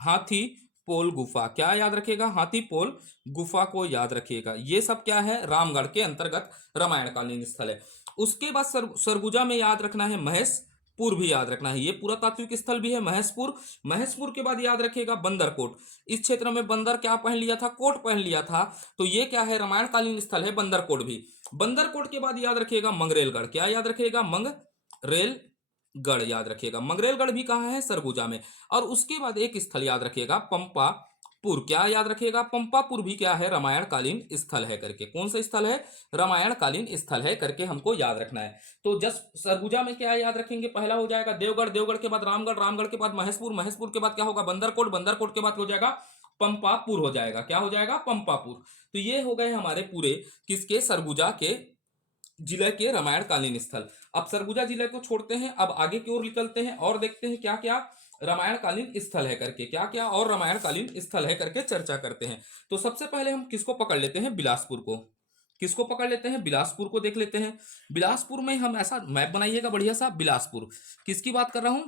हाथी पोल गुफा। क्या याद रखिएगा? हाथी पोल गुफा को याद रखिएगा। ये सब क्या है? रामगढ़ के अंतर्गत रामायण कालीन स्थल है। उसके बाद सरगुजा में याद रखना है महेशपुर भी याद रखना है। ये पुरातात्विक स्थल भी है महेशपुर। महेशपुर के बाद याद रखिएगा बंदरकोट। इस क्षेत्र में बंदर क्या पहन लिया था? कोट पहन लिया था। तो ये क्या है? रामायण कालीन स्थल है बंदरकोट भी। बंदरकोट के बाद याद रखिएगा मंगरेलगढ़। क्या याद रखिएगा? मंगरेलगढ़ याद रखिएगा। मंगरेलगढ़ भी कहाँ है? सरगुजा में। और उसके बाद एक स्थल याद रखिएगा पंपापुर। क्या याद रखिएगा? पंपापुर भी क्या है? रामायण कालीन स्थल है करके। कौन सा स्थल है? रामायण कालीन स्थल है करके हमको याद रखना है। तो सरगुजा में क्या याद रखेंगे? पहला हो जाएगा देवगढ़। देवगढ़ के बाद रामगढ़। रामगढ़ के बाद महेशपुर। महेशपुर के बाद क्या होगा? बंदरकोट। बंदरकोट के बाद हो जाएगा पंपापुर हो जाएगा। क्या हो जाएगा? पंपापुर। तो ये हो गए हमारे पूरे किसके? सरगुजा के जिले के रामायण कालीन स्थल। अब सरगुजा जिले को छोड़ते हैं, अब आगे की ओर निकलते हैं और देखते हैं क्या क्या रामायण कालीन स्थल है करके, क्या क्या और रामायण कालीन स्थल है करके चर्चा करते हैं। तो सबसे पहले हम किसको पकड़ लेते हैं? बिलासपुर को। किसको पकड़ लेते हैं? बिलासपुर को देख लेते हैं। बिलासपुर में हम ऐसा मैप बनाइएगा बढ़िया सा। बिलासपुर किसकी बात कर रहा हूं?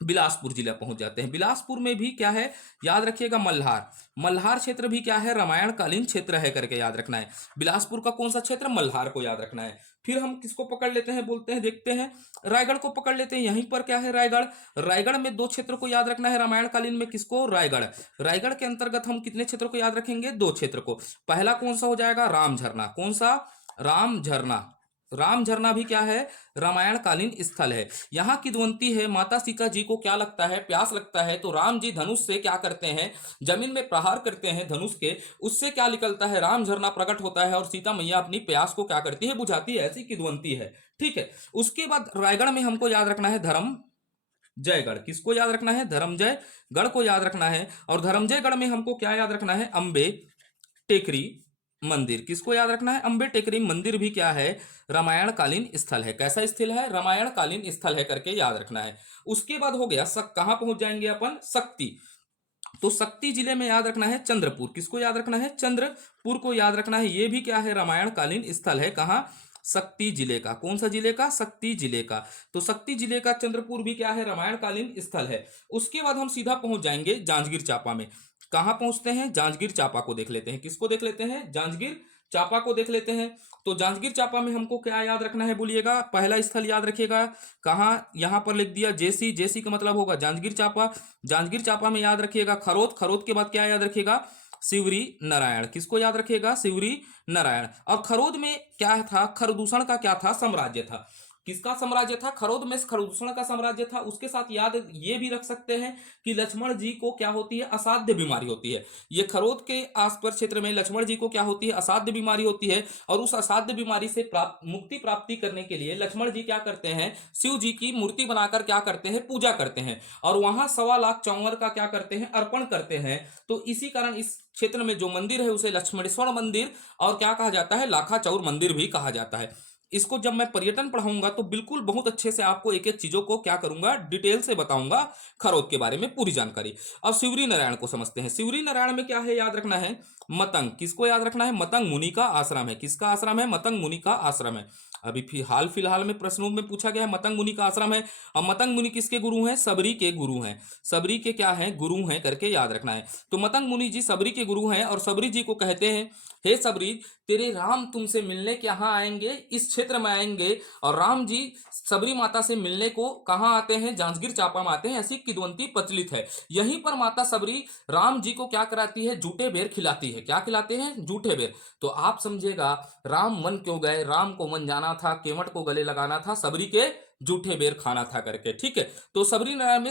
बिलासपुर जिला पहुंच जाते हैं। बिलासपुर में भी क्या है? याद रखिएगा मल्हार। मल्हार क्षेत्र भी क्या है? रामायण कालीन क्षेत्र है करके याद रखना है। बिलासपुर का कौन सा क्षेत्र? मल्हार को याद रखना है। फिर हम किसको पकड़ लेते हैं, बोलते हैं, देखते हैं, रायगढ़ को पकड़ लेते हैं। यहीं पर क्या है, रायगढ़। रायगढ़ में दो क्षेत्र को याद रखना है रामायण कालीन में, किसको, रायगढ़। रायगढ़ के अंतर्गत हम कितने क्षेत्र को याद रखेंगे, दो क्षेत्र को। पहला कौन सा हो जाएगा, राम झरना। कौन सा, राम झरना। राम झरना भी क्या है, रामायण कालीन स्थल है। यहाँ किदवंती है, माता सीता जी को क्या लगता है, प्यास लगता है, तो राम जी धनुष से क्या करते हैं, जमीन में प्रहार करते हैं धनुष के, उससे क्या निकलता है, राम झरना प्रकट होता है और सीता मैया अपनी प्यास को क्या करती है, बुझाती है। ऐसी किदवंती है, ठीक है। उसके बाद रायगढ़ में हमको याद रखना है धर्म जयगढ़। किसको याद रखना है, धर्मजय गढ़ को याद रखना है। और धर्मजयगढ़ में हमको क्या याद रखना है, अंबे टेकरी मंदिर। किसको याद रखना है, अंबे टेकरी मंदिर भी क्या है, रामायण कालीन स्थल है। कैसा स्थल है, रामायण कालीन स्थल है करके याद रखना है। उसके बाद हो गया कहां पहुंच जाएंगे अपन, शक्ति। तो शक्ति जिले में याद रखना है चंद्रपुर। किसको याद रखना है, चंद्रपुर को याद रखना है। ये भी क्या है, रामायण कालीन स्थल है। कहां, शक्ति जिले का। कौन सा जिले का, शक्ति जिले का। तो शक्ति जिले का चंद्रपुर भी क्या है, रामायण कालीन स्थल है। उसके बाद हम सीधा पहुंच जाएंगे जांजगीर चांपा में। कहां पहुंचते हैं, जांजगीर चांपा को देख लेते हैं। किसको देख लेते हैं, जांजगीर चांपा को देख लेते हैं। तो जांजगीर चांपा में हमको क्या याद रखना है, बोलिएगा, पहला स्थल याद रखिएगा। कहां, यहां पर लिख दिया जेसी। जेसी का मतलब होगा जांजगीर चांपा। जांजगीर चांपा में याद रखिएगा खरोद। खरोद के बाद क्या याद रखिएगा, शिवरी नारायण। किसको याद रखिएगा, शिवरी नारायण। और खरोद में क्या था, खरदूषण का क्या था, साम्राज्य था। किसका साम्राज्य था, खरोद में खरदूषण का साम्राज्य था। उसके साथ याद ये भी रख सकते हैं कि लक्ष्मण जी को क्या होती है, असाध्य बीमारी होती है। ये खरोद के आसपास क्षेत्र में लक्ष्मण जी को क्या होती है, असाध्य बीमारी होती है। और उस असाध्य बीमारी से मुक्ति प्राप्ति करने के लिए लक्ष्मण जी क्या करते हैं, शिव जी की मूर्ति बनाकर क्या करते हैं, पूजा करते हैं। और वहां 1.25 लाख चौवर का क्या करते हैं, अर्पण करते हैं। तो इसी कारण इस क्षेत्र में जो मंदिर है उसे लक्ष्मणेश्वर मंदिर और क्या कहा जाता है, लाखा चौर मंदिर भी कहा जाता है। इसको जब मैं पर्यटन पढ़ाऊंगा तो बिल्कुल बहुत अच्छे से आपको एक एक चीजों को क्या करूंगा, डिटेल से बताऊंगा, खरोद के बारे में पूरी जानकारी। अब शिवरी नारायण को समझते हैं। शिवरी नारायण में क्या है, याद रखना है मतंग। किसको याद रखना है, मतंग मुनि का आश्रम है। किसका आश्रम है, मतंग मुनि का आश्रम है। अभी फिलहाल में प्रश्नों में पूछा गया है, मतंग मुनि का आश्रम है। और मतंग मुनि किसके गुरु हैं, सबरी के गुरु हैं। सबरी के क्या हैं, गुरु हैं करके याद रखना है। तो मतंग मुनि जी सबरी के गुरु हैं और सबरी जी को कहते हैं, हे सबरी, तेरे राम तुमसे मिलने के यहाँ आएंगे, इस क्षेत्र में आएंगे। और राम जी सबरी माता से मिलने को कहाँ आते हैं, जांजगीर चांपा में आते हैं। ऐसी किदवंती प्रचलित है। यहीं पर माता सबरी राम जी को क्या कराती है, जूठे बेर खिलाती है। क्या खिलाते हैं, जूठे बेर। तो आप समझिएगा राम मन क्यों गए, राम को मन जाना था, केवट को गले लगाना था, सबरी के जूठे बेर खाना था करके, ठीक है। तो सबरी नारायण में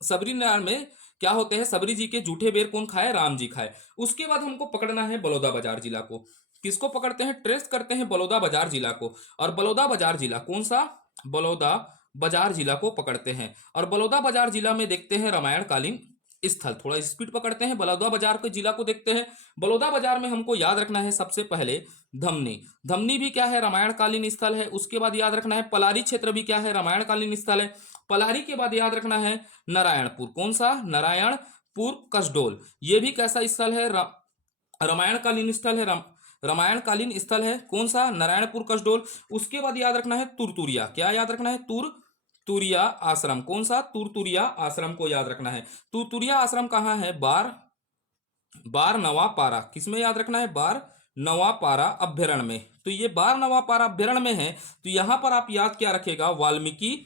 सबरी नारायण में क्या होते हैं, सबरी जी के जूठे बेर कौन खाए, राम जी खाए। उसके बाद हमको पकड़ना है बलौदा बाजार जिला को। किसको पकड़ते हैं, ट्रेस करते हैं बलौदा बाजार जिला को। और बलौदा बाजार जिला कौन सा, बलौदा बाजार जिला को पकड़ते हैं। और बलौदा बाजार जिला में देखते हैं रामायण कालीन स्थल। थोड़ा स्पीड पकड़ते हैं, बलौदा बाजार के जिला को देखते हैं। बलौदा बाजार में हमको याद रखना है सबसे पहले धमनी। धमनी भी क्या है, रामायण कालीन स्थल है। उसके बाद याद रखना है पलारी क्षेत्र भी क्या है, रामायण कालीन स्थल है। पलारी के बाद याद रखना है नारायणपुर। कौन सा, नारायणपुर कसडोल। ये भी कैसा स्थल है, रामायण कालीन स्थल है। रामायण कालीन स्थल है। कौन सा, नारायणपुर कसडोल। उसके बाद याद रखना है तुरतुरिया। क्या याद रखना है, तुरतुरिया आश्रम। कौन सा, तुरतुरिया आश्रम को याद रखना है। तुरतुरिया आश्रम कहाँ है, बार नवापारा। किसमें याद रखना है, बार नवापारा अभ्यारण्य में। तो ये बार नवापारा अभ्यारण्य में है। तो यहां पर आप याद क्या रखेगा, वाल्मीकि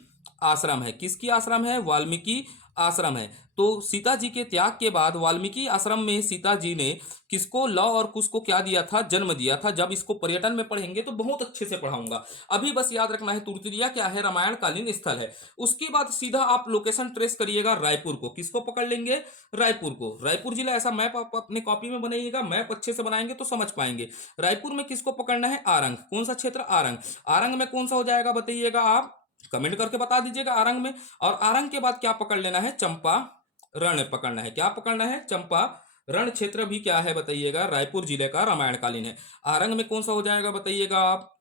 आश्रम है। किसकी आश्रम है, वाल्मीकि आश्रम है। तो सीता जी के त्याग के बाद वाल्मीकि आश्रम में सीता जी ने किसको, लव और कुश को क्या दिया था, जन्म दिया था। जब इसको पर्यटन में पढ़ेंगे तो बहुत अच्छे से पढ़ाऊंगा। अभी बस याद रखना है तुरतुरिया क्या है, रामायण कालीन स्थल है। उसके बाद सीधा आप लोकेशन ट्रेस करिएगा रायपुर को। किसको पकड़ लेंगे, रायपुर को। रायपुर जिला ऐसा मैप आप अपने कॉपी में बनाइएगा, मैप अच्छे से बनाएंगे तो समझ पाएंगे। रायपुर में किसको पकड़ना है, आरंग। कौन सा क्षेत्र, आरंग। आरंग में कौन सा हो जाएगा बताइएगा, आप कमेंट करके बता दीजिएगा आरंग में। और आरंग के बाद क्या पकड़ लेना है, चंपा रण पकड़ना है। क्या पकड़ना है, चंपा रण क्षेत्र भी क्या है बताइएगा, रायपुर जिले का रामायण कालीन है। आरंग में कौन सा हो जाएगा बताइएगा, आप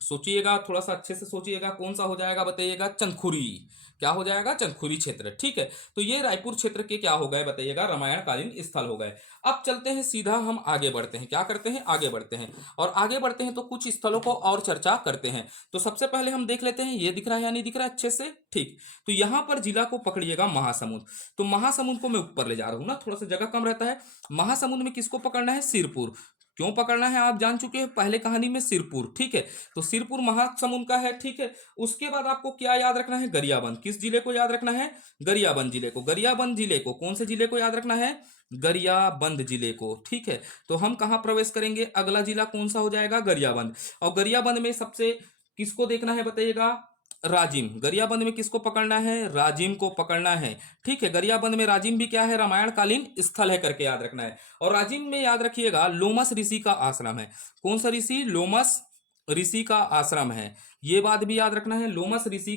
सोचिएगा, थोड़ा सा अच्छे से सोचिएगा, कौन सा हो जाएगा बताइएगा, चंदखुरी। क्या हो जाएगा, चंदखुरी क्षेत्र, ठीक है। तो ये रायपुर क्षेत्र के क्या हो गए बताइएगा, रामायण कालीन स्थल हो गए। अब चलते हैं सीधा, हम आगे बढ़ते हैं। क्या करते हैं, आगे बढ़ते हैं। और आगे बढ़ते हैं तो कुछ स्थलों को और चर्चा करते हैं। तो सबसे पहले हम देख लेते हैं, ये दिख रहा है या नहीं दिख रहा है अच्छे से, ठीक। तो यहां पर जिला को पकड़िएगा महासमुंद। तो महासमुंद को मैं ऊपर ले जा रहा हूं ना, थोड़ा सा जगह कम रहता है। महासमुंद में किसको पकड़ना है, सिरपुर। क्यों पकड़ना है आप जान चुके हैं पहले कहानी में, सिरपुर, ठीक है। तो सिरपुर महासमुंद का है, ठीक है। उसके बाद आपको क्या याद रखना है, गरियाबंद। किस जिले को याद रखना है, गरियाबंद जिले को। गरियाबंद जिले को, कौन से जिले को याद रखना है, गरियाबंद जिले को, ठीक है। तो हम कहाँ प्रवेश करेंगे, अगला जिला कौन सा हो जाएगा, गरियाबंद। और गरियाबंद में सबसे किसको देखना है बताइएगा, राजिम। गरियाबंद में किसको पकड़ना है, राजिम को पकड़ना है, ठीक है। गरियाबंद में राजिम भी क्या है, रामायण कालीन स्थल है करके याद रखना है। और राजिम में याद रखिएगा लोमस ऋषि का आश्रम है। कौन सा ऋषि, लोमस ऋषि का आश्रम है, ये बात भी याद रखना है। लोमस ऋषि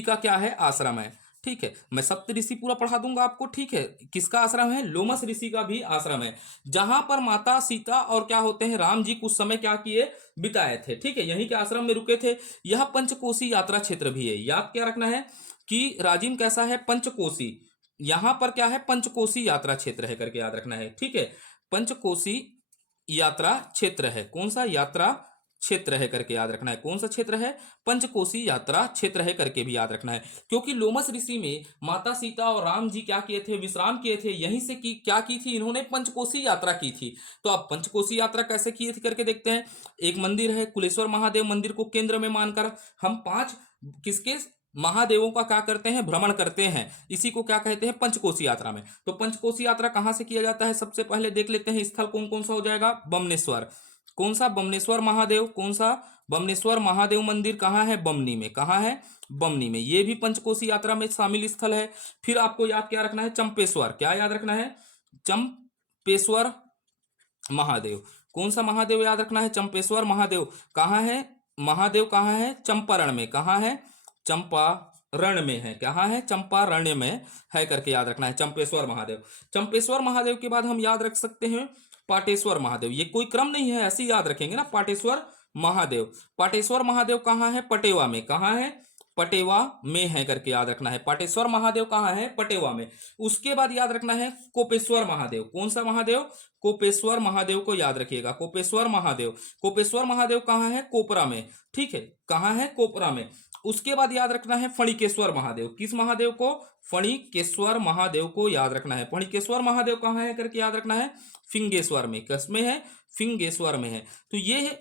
का क्या है, आश्रम है, ठीक है। मैं सप्त ऋषि पूरा पढ़ा दूंगा आपको, ठीक है। किसका आश्रम है, लोमस ऋषि का भी आश्रम है, जहां पर माता सीता और क्या होते हैं, राम जी कुछ समय क्या किए, बिताए थे, ठीक है। यहीं के आश्रम में रुके थे। यह पंचकोसी यात्रा क्षेत्र भी है, याद क्या रखना है कि राजिम कैसा है, पंचकोसी। यहां पर क्या है, पंचकोसी यात्रा क्षेत्र है करके याद रखना है, ठीक है। पंचकोसी यात्रा क्षेत्र है, कौन सा, यात्रा क्षेत्र है करके याद रखना है। कौन सा क्षेत्र है, पंचकोसी यात्रा क्षेत्र है करके भी याद रखना है। क्योंकि लोमस ऋषि में माता सीता और राम जी क्या किए थे, विश्राम किए थे। यहीं से क्या की थी इन्होंने, पंचकोसी यात्रा की थी। तो अब पंचकोसी यात्रा कैसे की थी करके देखते हैं। एक मंदिर है कुलेश्वर महादेव मंदिर को केंद्र में मानकर हम 5 किसके महादेवों का क्या करते हैं, भ्रमण करते हैं। इसी को क्या कहते हैं, पंचकोसी यात्रा में। तो पंचकोसी यात्रा कहां से किया जाता है, सबसे पहले देख लेते हैं स्थल कौन कौन सा हो जाएगा, बमनेश्वर। कौन सा, बमनेश्वर महादेव। कौन सा, बमनेश्वर महादेव मंदिर कहाँ है, बमनी में। कहाँ है, बमनी में। ये भी पंचकोसी यात्रा में शामिल स्थल है। फिर आपको याद क्या रखना है, चंपेश्वर। क्या याद रखना है, चंपेश्वर महादेव। कौन सा महादेव याद रखना है, चंपेश्वर महादेव। कहाँ है, महादेव कहाँ है, चंपारण में। कहाँ है, चंपारण में है। कहाँ है, चंपारण्य में है करके याद रखना है, चंपेश्वर महादेव। चंपेश्वर महादेव के बाद हम याद रख सकते हैं पाटेश्वर महादेव। ये कोई क्रम नहीं है, ऐसे याद रखेंगे ना, पाटेश्वर महादेव। पाटेश्वर महादेव कहाँ है, पटेवा में। कहाँ है, पटेवा में है करके याद रखना है। पाटेश्वर महादेव कहाँ है, पटेवा में। उसके बाद याद रखना है कोपेश्वर महादेव। कौन सा महादेव, कोपेश्वर महादेव को याद रखिएगा, कोपेश्वर महादेव। कोपेश्वर महादेव कहाँ है, कोपरा में, ठीक है। कहाँ है, कोपरा में। उसके बाद याद रखना है फणिकेश्वर महादेव। किस महादेव को, फणिकेश्वर महादेव को याद रखना है। फणिकेश्वर महादेव कहाँ है करके याद रखना है, फिंगेश्वर में। किस में है, फिंगेश्वर में है। तो ये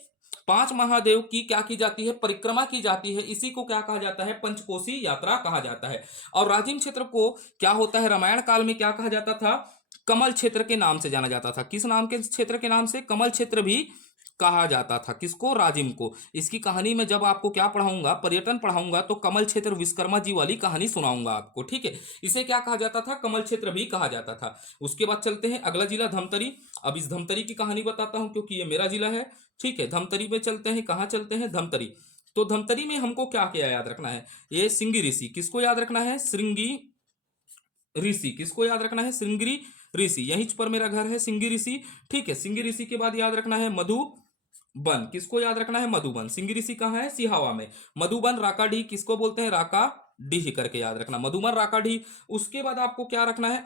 5 महादेव की क्या की जाती है, परिक्रमा की जाती है। इसी को क्या कहा जाता है, पंचकोसी यात्रा कहा जाता है। और राजिम क्षेत्र को क्या होता है, रामायण काल में क्या कहा जाता था, कमल क्षेत्र के नाम से जाना जाता था। किस नाम के क्षेत्र के नाम से, कमल क्षेत्र भी कहा जाता था। किसको, राजिम को। इसकी कहानी में जब आपको क्या पढ़ाऊंगा, पर्यटन पढ़ाऊंगा, तो कमल क्षेत्र विश्वकर्मा जी वाली कहानी सुनाऊंगा आपको, ठीक है। इसे क्या कहा जाता था, कमल क्षेत्र भी कहा जाता था। उसके बाद चलते हैं अगला जिला धमतरी। अब इस धमतरी की कहानी बताता हूं क्योंकि ये मेरा जिला है, ठीक है। धमतरी में चलते हैं, कहाँ चलते हैं, धमतरी। तो धमतरी में हमको क्या क्या याद रखना है, ये सिंगी ऋषि। किसको याद रखना है, श्रृंगी ऋषि। किसको याद रखना है, श्रृंगी ऋषि। यहीं पर मेरा घर है, सिंगी ऋषि, ठीक है। सिंगी ऋषि के बाद याद रखना है मधुबन। किसको याद रखना है, मधुबन। सिंगी ऋषि कहाँ है, सिहावा में। मधुबन राकाडीह किसको बोलते हैं, राकाडीह करके याद रखना, मधुबन राकाडीह। उसके बाद आपको क्या रखना है,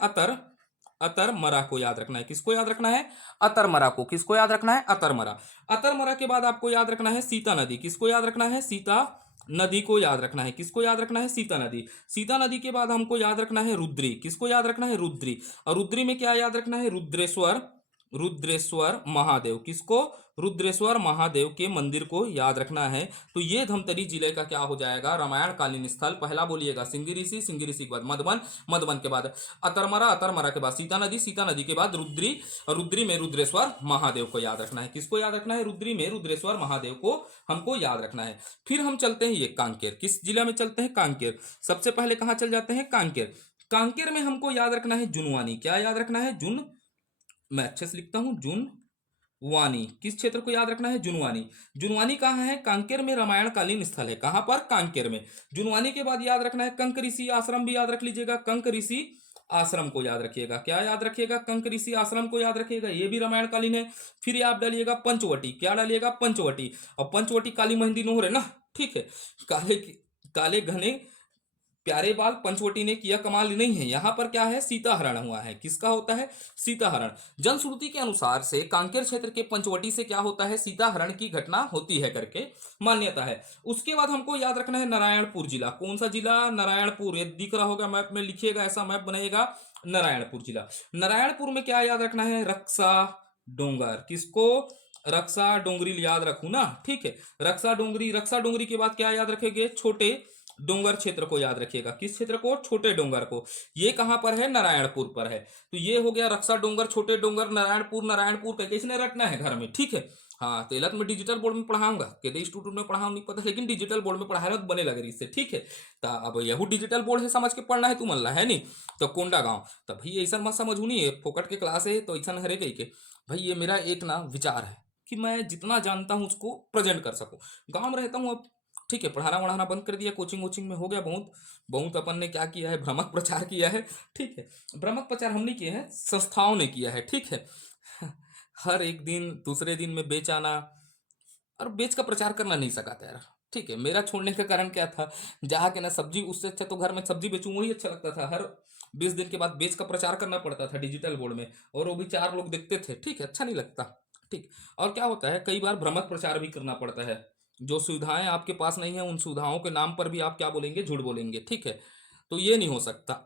अतरमरा को याद रखना है। किसको याद रखना है, अतरमरा को। किसको याद रखना है, अतरमरा। अतरमरा के बाद आपको याद रखना है सीता नदी। किसको याद रखना है, सीता नदी को याद रखना है। किसको याद रखना है, सीता नदी। सीता नदी के बाद हमको याद रखना है रुद्री। किसको याद रखना है, रुद्री। और रुद्री में क्या याद रखना है, रुद्रेश्वर महादेव। किसको, रुद्रेश्वर महादेव के मंदिर को याद रखना है। तो ये धमतरी जिले का क्या हो जाएगा, रामायण कालीन स्थल। पहला बोलिएगा सिंगी ऋषि, सिंगी ऋषि के बाद मधुबन, मधुबन के बाद अतरमरा, अतरमरा के बाद सीता नदी, सीता नदी के बाद रुद्री, और रुद्री में रुद्रेश्वर महादेव को याद रखना है। किसको याद रखना है, रुद्री में रुद्रेश्वर महादेव को हमको याद रखना है। फिर हम चलते हैं ये कांकेर। किस जिला में चलते हैं, कांकेर। सबसे पहले कहाँ चल जाते हैं, कांकेर। कांकेर में हमको याद रखना है जुनवानी। क्या याद रखना है, मैं अच्छे से लिखता हूं, जुनवानी। किस क्षेत्र को याद रखना है, जुनवानी। जुनवानी कहाँ है, कांकेर में रामायण कालीन स्थल है। कहां पर, कांकेर में। जुनवानी के बाद याद रखना है कंक ऋषि आश्रम भी याद रख लीजिएगा, कंक ऋषि आश्रम को याद रखिएगा। क्या याद रखिएगा, कंक ऋषि आश्रम को याद रखिएगा, ये भी रामायण कालीन है। फिर आप डालिएगा पंचवटी। क्या डालिएगा, पंचवटी। और पंचवटी काली मेहंदी नोहर है ना, ठीक है। काले घने प्यारे बाल पंचवटी ने किया कमाल नहीं है। यहां पर क्या है, सीताहरण हुआ है। किसका होता है, सीताहरण। जनश्रुति के अनुसार से कांकेर क्षेत्र के पंचवटी से क्या होता है, सीताहरण की घटना होती है करके मान्यता है। उसके बाद हमको याद रखना है नारायणपुर जिला। कौन सा जिला, नारायणपुर। ये दिख रहा होगा मैप में, लिखिएगा, ऐसा मैप बनेगा, नारायणपुर जिला। नारायणपुर में क्या याद रखना है, रक्षा डोंगर, किसको, रक्षा डोंगरी याद रखू ना, ठीक है। रक्षा डोंगरी, रक्षा डोंगरी के बाद क्या याद रखेंगे, छोटे डोंगर क्षेत्र को याद रखिएगा, किस क्षेत्र को, छोटे डोंगर को। ये कहां पर है, नारायणपुर पर है। तो ये हो गया रक्षा डोंगर, छोटे डोंगर, नारायणपुर। नारायणपुर कैसे इसने रटना है घर में, ठीक है। हाँ, तो इलाक में डिजिटल बोर्ड में पढ़ाऊंगा, कहते इंस्टीट्यूट में पढ़ाऊं नहीं पता, लेकिन डिजिटल बोर्ड में पढ़ा रहा तो बने लगे इससे, ठीक है। तो अब यहू डिजिटल बोर्ड है, समझ के पढ़ना है तू, मन ला है नहीं। तो कोंडा गांव, तो भाई ऐसा मत समझू नहीं है फोकट के क्लास है तो ऐसा हरे गई के भाई, ये मेरा एक ना विचार है कि मैं जितना जानता हूँ उसको प्रेजेंट कर सकूं। गांव में रहता हूँ अब, ठीक है, पढ़ाना वढ़ाना बंद कर दिया, कोचिंग वोचिंग में हो गया बहुत बहुत। अपन ने क्या किया है, भ्रमक प्रचार किया है, ठीक है। भ्रमक प्रचार हमने किए हैं, संस्थाओं ने किया है, ठीक है। हर एक दिन दूसरे दिन में बेच आना, और बेच का प्रचार करना नहीं सका था यार, ठीक है। मेरा छोड़ने का कारण क्या था, जहाँ के ना सब्जी, उससे अच्छा तो घर में सब्जी बेचूं वही अच्छा लगता था। हर 20 दिन के बाद बेच का प्रचार करना पड़ता था डिजिटल बोर्ड में, और वो भी 4 लोग देखते थे, ठीक है, अच्छा नहीं लगता, ठीक। और क्या होता है, कई बार भ्रमक प्रचार भी करना पड़ता है। जो सुविधाएं आपके पास नहीं है, उन सुविधाओं के नाम पर भी आप क्या बोलेंगे, झूठ बोलेंगे, ठीक है। तो ये नहीं हो सकता।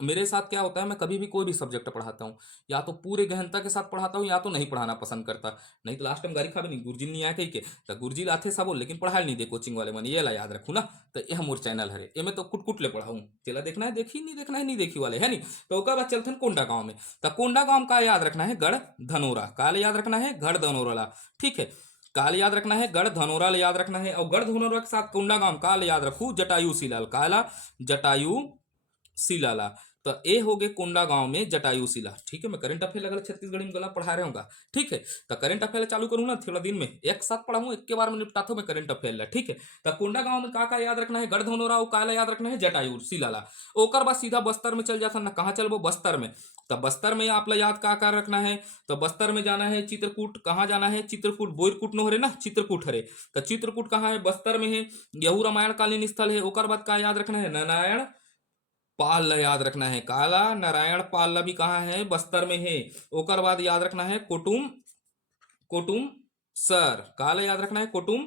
मेरे साथ क्या होता है, मैं कभी भी कोई भी सब्जेक्ट पढ़ाता हूँ, या तो पूरे गहनता के साथ पढ़ाता हूँ, या तो नहीं पढ़ाना पसंद करता। नहीं तो लास्ट टाइम गाड़ी खा भी नहीं, गुरुजी नहीं आया कही के, तो गुरुजी लाथे सब, लेकिन पढ़ा नहीं दे कोचिंग वाले मन, ये ला याद रखू ना। तो यह मोर चैनल है, ये मैं तो कुट कुट ले पढ़ाऊँ, चला देखना है देखी, नहीं देखना है नहीं देखी वाले है नहीं। तो ओकर बाद चलते हैं कोंडा गाँव में। तो कोंडा गाँव का याद रखना है, गढ़ धनोरा, काल याद रखना है, गढ़ धनोरा, ठीक है। काल याद रखना है, गढ़ धनोरा याद रखना है, और गढ़ धनोरा के साथ कोंडा गांव काल याद रखू, जटायु शिलाल, काला जटायु शिलाला। तो ए हो गए कोंडा गांव में जटायु शिला, ठीक है। मैं करंट अफेयर लगल छत्तीसगढ़ी में गला पढ़ा रहा हूँ, ठीक है। तो करंट अफेयर चालू करूँ ना, थोड़ा दिन में एक साथ पढ़ाऊँ, एक के बार में निपटाता हूँ मैं करंट अफेयर, ठीक है। तो कोंडा गांव में का याद रखना है, गढ़धनोरा, काला याद रखना है, जटायु शिलाला। ओकर बाद सीधा बस्तर में चल जाता ना, कहाँ चलबो, बस्तर में। तो बस्तर में आप याद का रखना है, तो बस्तर में जाना है चित्रकूट, कहाँ जाना है, चित्रकूट, बोरकूट नो हरे ना, चित्रकूट हरे। तो चित्रकूट कहाँ है, बस्तर में है, यहू रामायण कालीन स्थल है। ओकर बाद का याद रखना है, नारायण पाल याद रखना है, काला नारायण पाल भी कहाँ है, बस्तर में है। ओकर बाद याद रखना है कुटुम, कुटुम सर, काला याद रखना है, कुटुम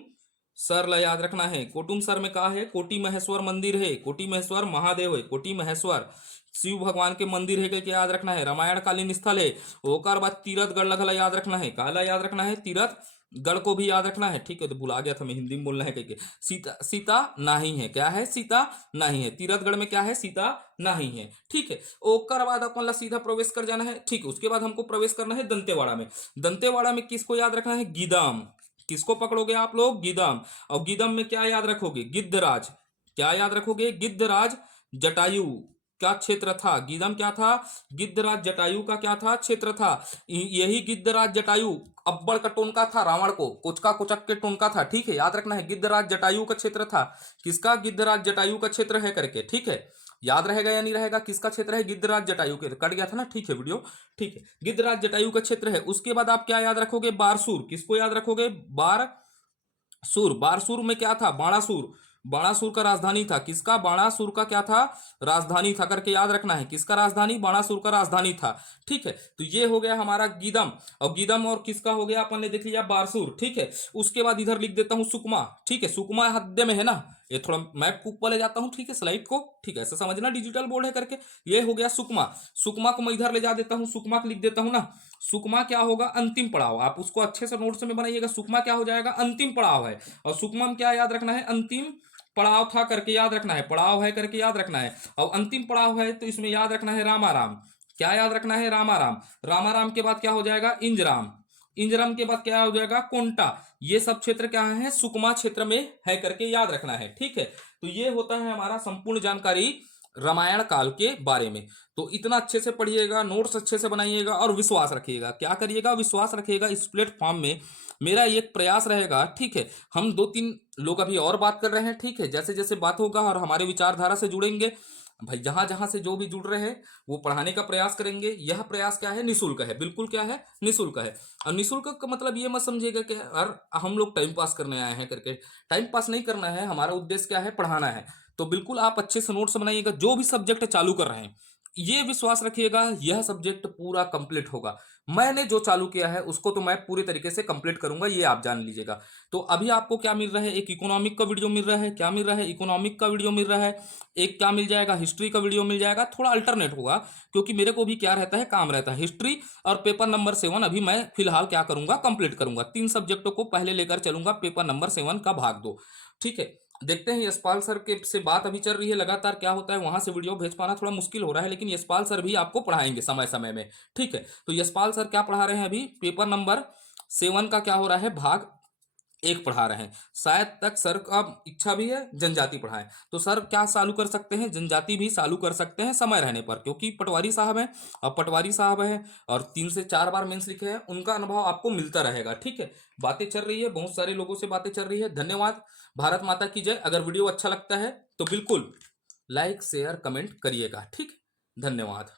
सर ला याद रखना है। कुटुम सर में कहा है, कोटी महेश्वर मंदिर है, कोटी महेश्वर महादेव है, कोटी महेश्वर शिव भगवान के मंदिर है कि याद रखना है, रामायण कालीन स्थल है। ओकर बाद तीरथगढ़ लगला याद रखना है, काला याद रखना है, तीरथ गढ़ को भी याद रखना है, ठीक है। तो भुला गया था मैं, हिंदी में बोलना है कह के। सीता, सीता नहीं है, क्या है, सीता नहीं है। तीरथगढ़ में क्या है, सीता नहीं है, ठीक है। ओकर बाद अपन ला सीधा प्रवेश कर जाना है, ठीक है। उसके बाद हमको प्रवेश करना है दंतेवाड़ा में। दंतेवाड़ा में किसको याद रखना है, गीदम, किसको पकड़ोगे आप लोग, गीदम। और गीदम में क्या याद रखोगे, गिद्धराज, क्या याद रखोगे, गिद्धराज जटायु क्या क्षेत्र था, गीदम क्या था, गिद्धराज जटायु का क्या था, क्षेत्र था। यही गिद्धराज जटायु अब्बड़ का टोनका था, रावण को कोचका कोचक के टोनका था, ठीक है। याद रखना है, गिद्धराज जटायु का क्षेत्र था, किसका, गिद्धराज जटायु का क्षेत्र है करके, ठीक है। याद रहेगा या नहीं रहेगा, किसका क्षेत्र है, गिद्धराज जटायु के, कट गया था ना, ठीक है वीडियो, ठीक है। गिद्धराज जटायु का क्षेत्र है। उसके बाद आप क्या याद रखोगे, बारसूर, किसको याद रखोगे, बारसूर। बारसूर में क्या था, बाणासुर, बाणासुर का राजधानी था, किसका, बाणासुर का क्या था, राजधानी था करके याद रखना है, किसका राजधानी, बाणासुर का राजधानी था, ठीक है। तो ये हो गया हमारा गीदम, और गीदम और किसका हो गया, अपन ने देख लिया बारसूर, ठीक है। उसके बाद इधर लिख देता हूं सुकमा, ठीक है। सुकमा हद्दे में है ना, ये थोड़ा मैप कूप पर ले जाता हूं, ठीक है, स्लाइड को, ठीक है, ऐसा समझना डिजिटल बोर्ड है करके। ये हो गया सुकमा, सुकमा को मैं इधर ले जा देता हूं, सुकमा को लिख देता हूं ना। सुकमा क्या होगा, अंतिम पड़ाव, आप उसको अच्छे से नोट्स में बनाइएगा। सुकमा क्या हो जाएगा, अंतिम पड़ाव है। और सुकमा में क्या याद रखना है, अंतिम पड़ाव था करके याद रखना है, पड़ाव है करके याद रखना है। और अंतिम पड़ाव है तो इसमें याद रखना है रामाराम, क्या याद रखना है, रामाराम। रामाराम के बाद क्या हो जाएगा, इंजराम, इंजराम के बाद क्या हो जाएगा, कोंटा। ये सब क्षेत्र क्या है, सुकमा क्षेत्र में है करके याद रखना है, ठीक है। तो ये होता है हमारा संपूर्ण जानकारी रामायण काल के बारे में। तो इतना अच्छे से पढ़िएगा, नोट्स अच्छे से बनाइएगा, और विश्वास रखिएगा, क्या करिएगा, विश्वास रखिएगा इस प्लेटफॉर्म में। मेरा एक प्रयास रहेगा, ठीक है। हम 2-3 लोग अभी और बात कर रहे हैं, ठीक है। जैसे जैसे बात होगा और हमारे विचारधारा से जुड़ेंगे भाई, जहां जहां से जो भी जुड़ रहे हैं वो पढ़ाने का प्रयास करेंगे। यह प्रयास क्या है, निःशुल्क है, बिल्कुल क्या है, निःशुल्क है। और निःशुल्क का मतलब ये मत समझिएगा कि यार हम लोग टाइम पास करने आए हैं करके, टाइम पास नहीं करना है, हमारा उद्देश्य क्या है, पढ़ाना है। तो बिल्कुल आप अच्छे से नोट्स बनाइएगा, जो भी सब्जेक्ट चालू कर रहे हैं ये विश्वास रखिएगा यह सब्जेक्ट पूरा कंप्लीट होगा। मैंने जो चालू किया है उसको तो मैं पूरे तरीके से कंप्लीट करूंगा, ये आप जान लीजिएगा। तो अभी आपको क्या मिल रहा है, एक इकोनॉमिक का वीडियो मिल रहा है, क्या मिल रहा है, इकोनॉमिक का वीडियो मिल रहा है, एक क्या मिल जाएगा, हिस्ट्री का वीडियो मिल जाएगा। थोड़ा अल्टरनेट होगा क्योंकि मेरे को भी क्या रहता है, काम रहता है। हिस्ट्री और पेपर नंबर 7 अभी मैं फिलहाल क्या करूंगा, कंप्लीट करूंगा। 3 सब्जेक्टों को पहले लेकर चलूंगा, पेपर नंबर 7 का भाग 2। ठीक है, देखते हैं यशपाल सर के से बात अभी चल रही है लगातार, क्या होता है। वहां से वीडियो भेज पाना थोड़ा मुश्किल हो रहा है, लेकिन यशपाल सर भी आपको पढ़ाएंगे समय समय में। ठीक है, तो यशपाल सर क्या पढ़ा रहे हैं, अभी पेपर नंबर 7 का क्या हो रहा है, भाग 1 पढ़ा रहे हैं। शायद तक सर का इच्छा भी है जनजाति पढ़ाएं, तो सर क्या चालू कर सकते हैं, जनजाति भी चालू कर सकते हैं समय रहने पर, क्योंकि पटवारी साहब हैं। अब पटवारी साहब हैं और 3 से 4 बार मेंस लिखे हैं, उनका अनुभव आपको मिलता रहेगा। ठीक है, बातें चल रही है, बहुत सारे लोगों से बातें चल रही है। धन्यवाद, भारत माता की जय। अगर वीडियो अच्छा लगता है तो बिल्कुल लाइक शेयर कमेंट करिएगा। ठीक, धन्यवाद।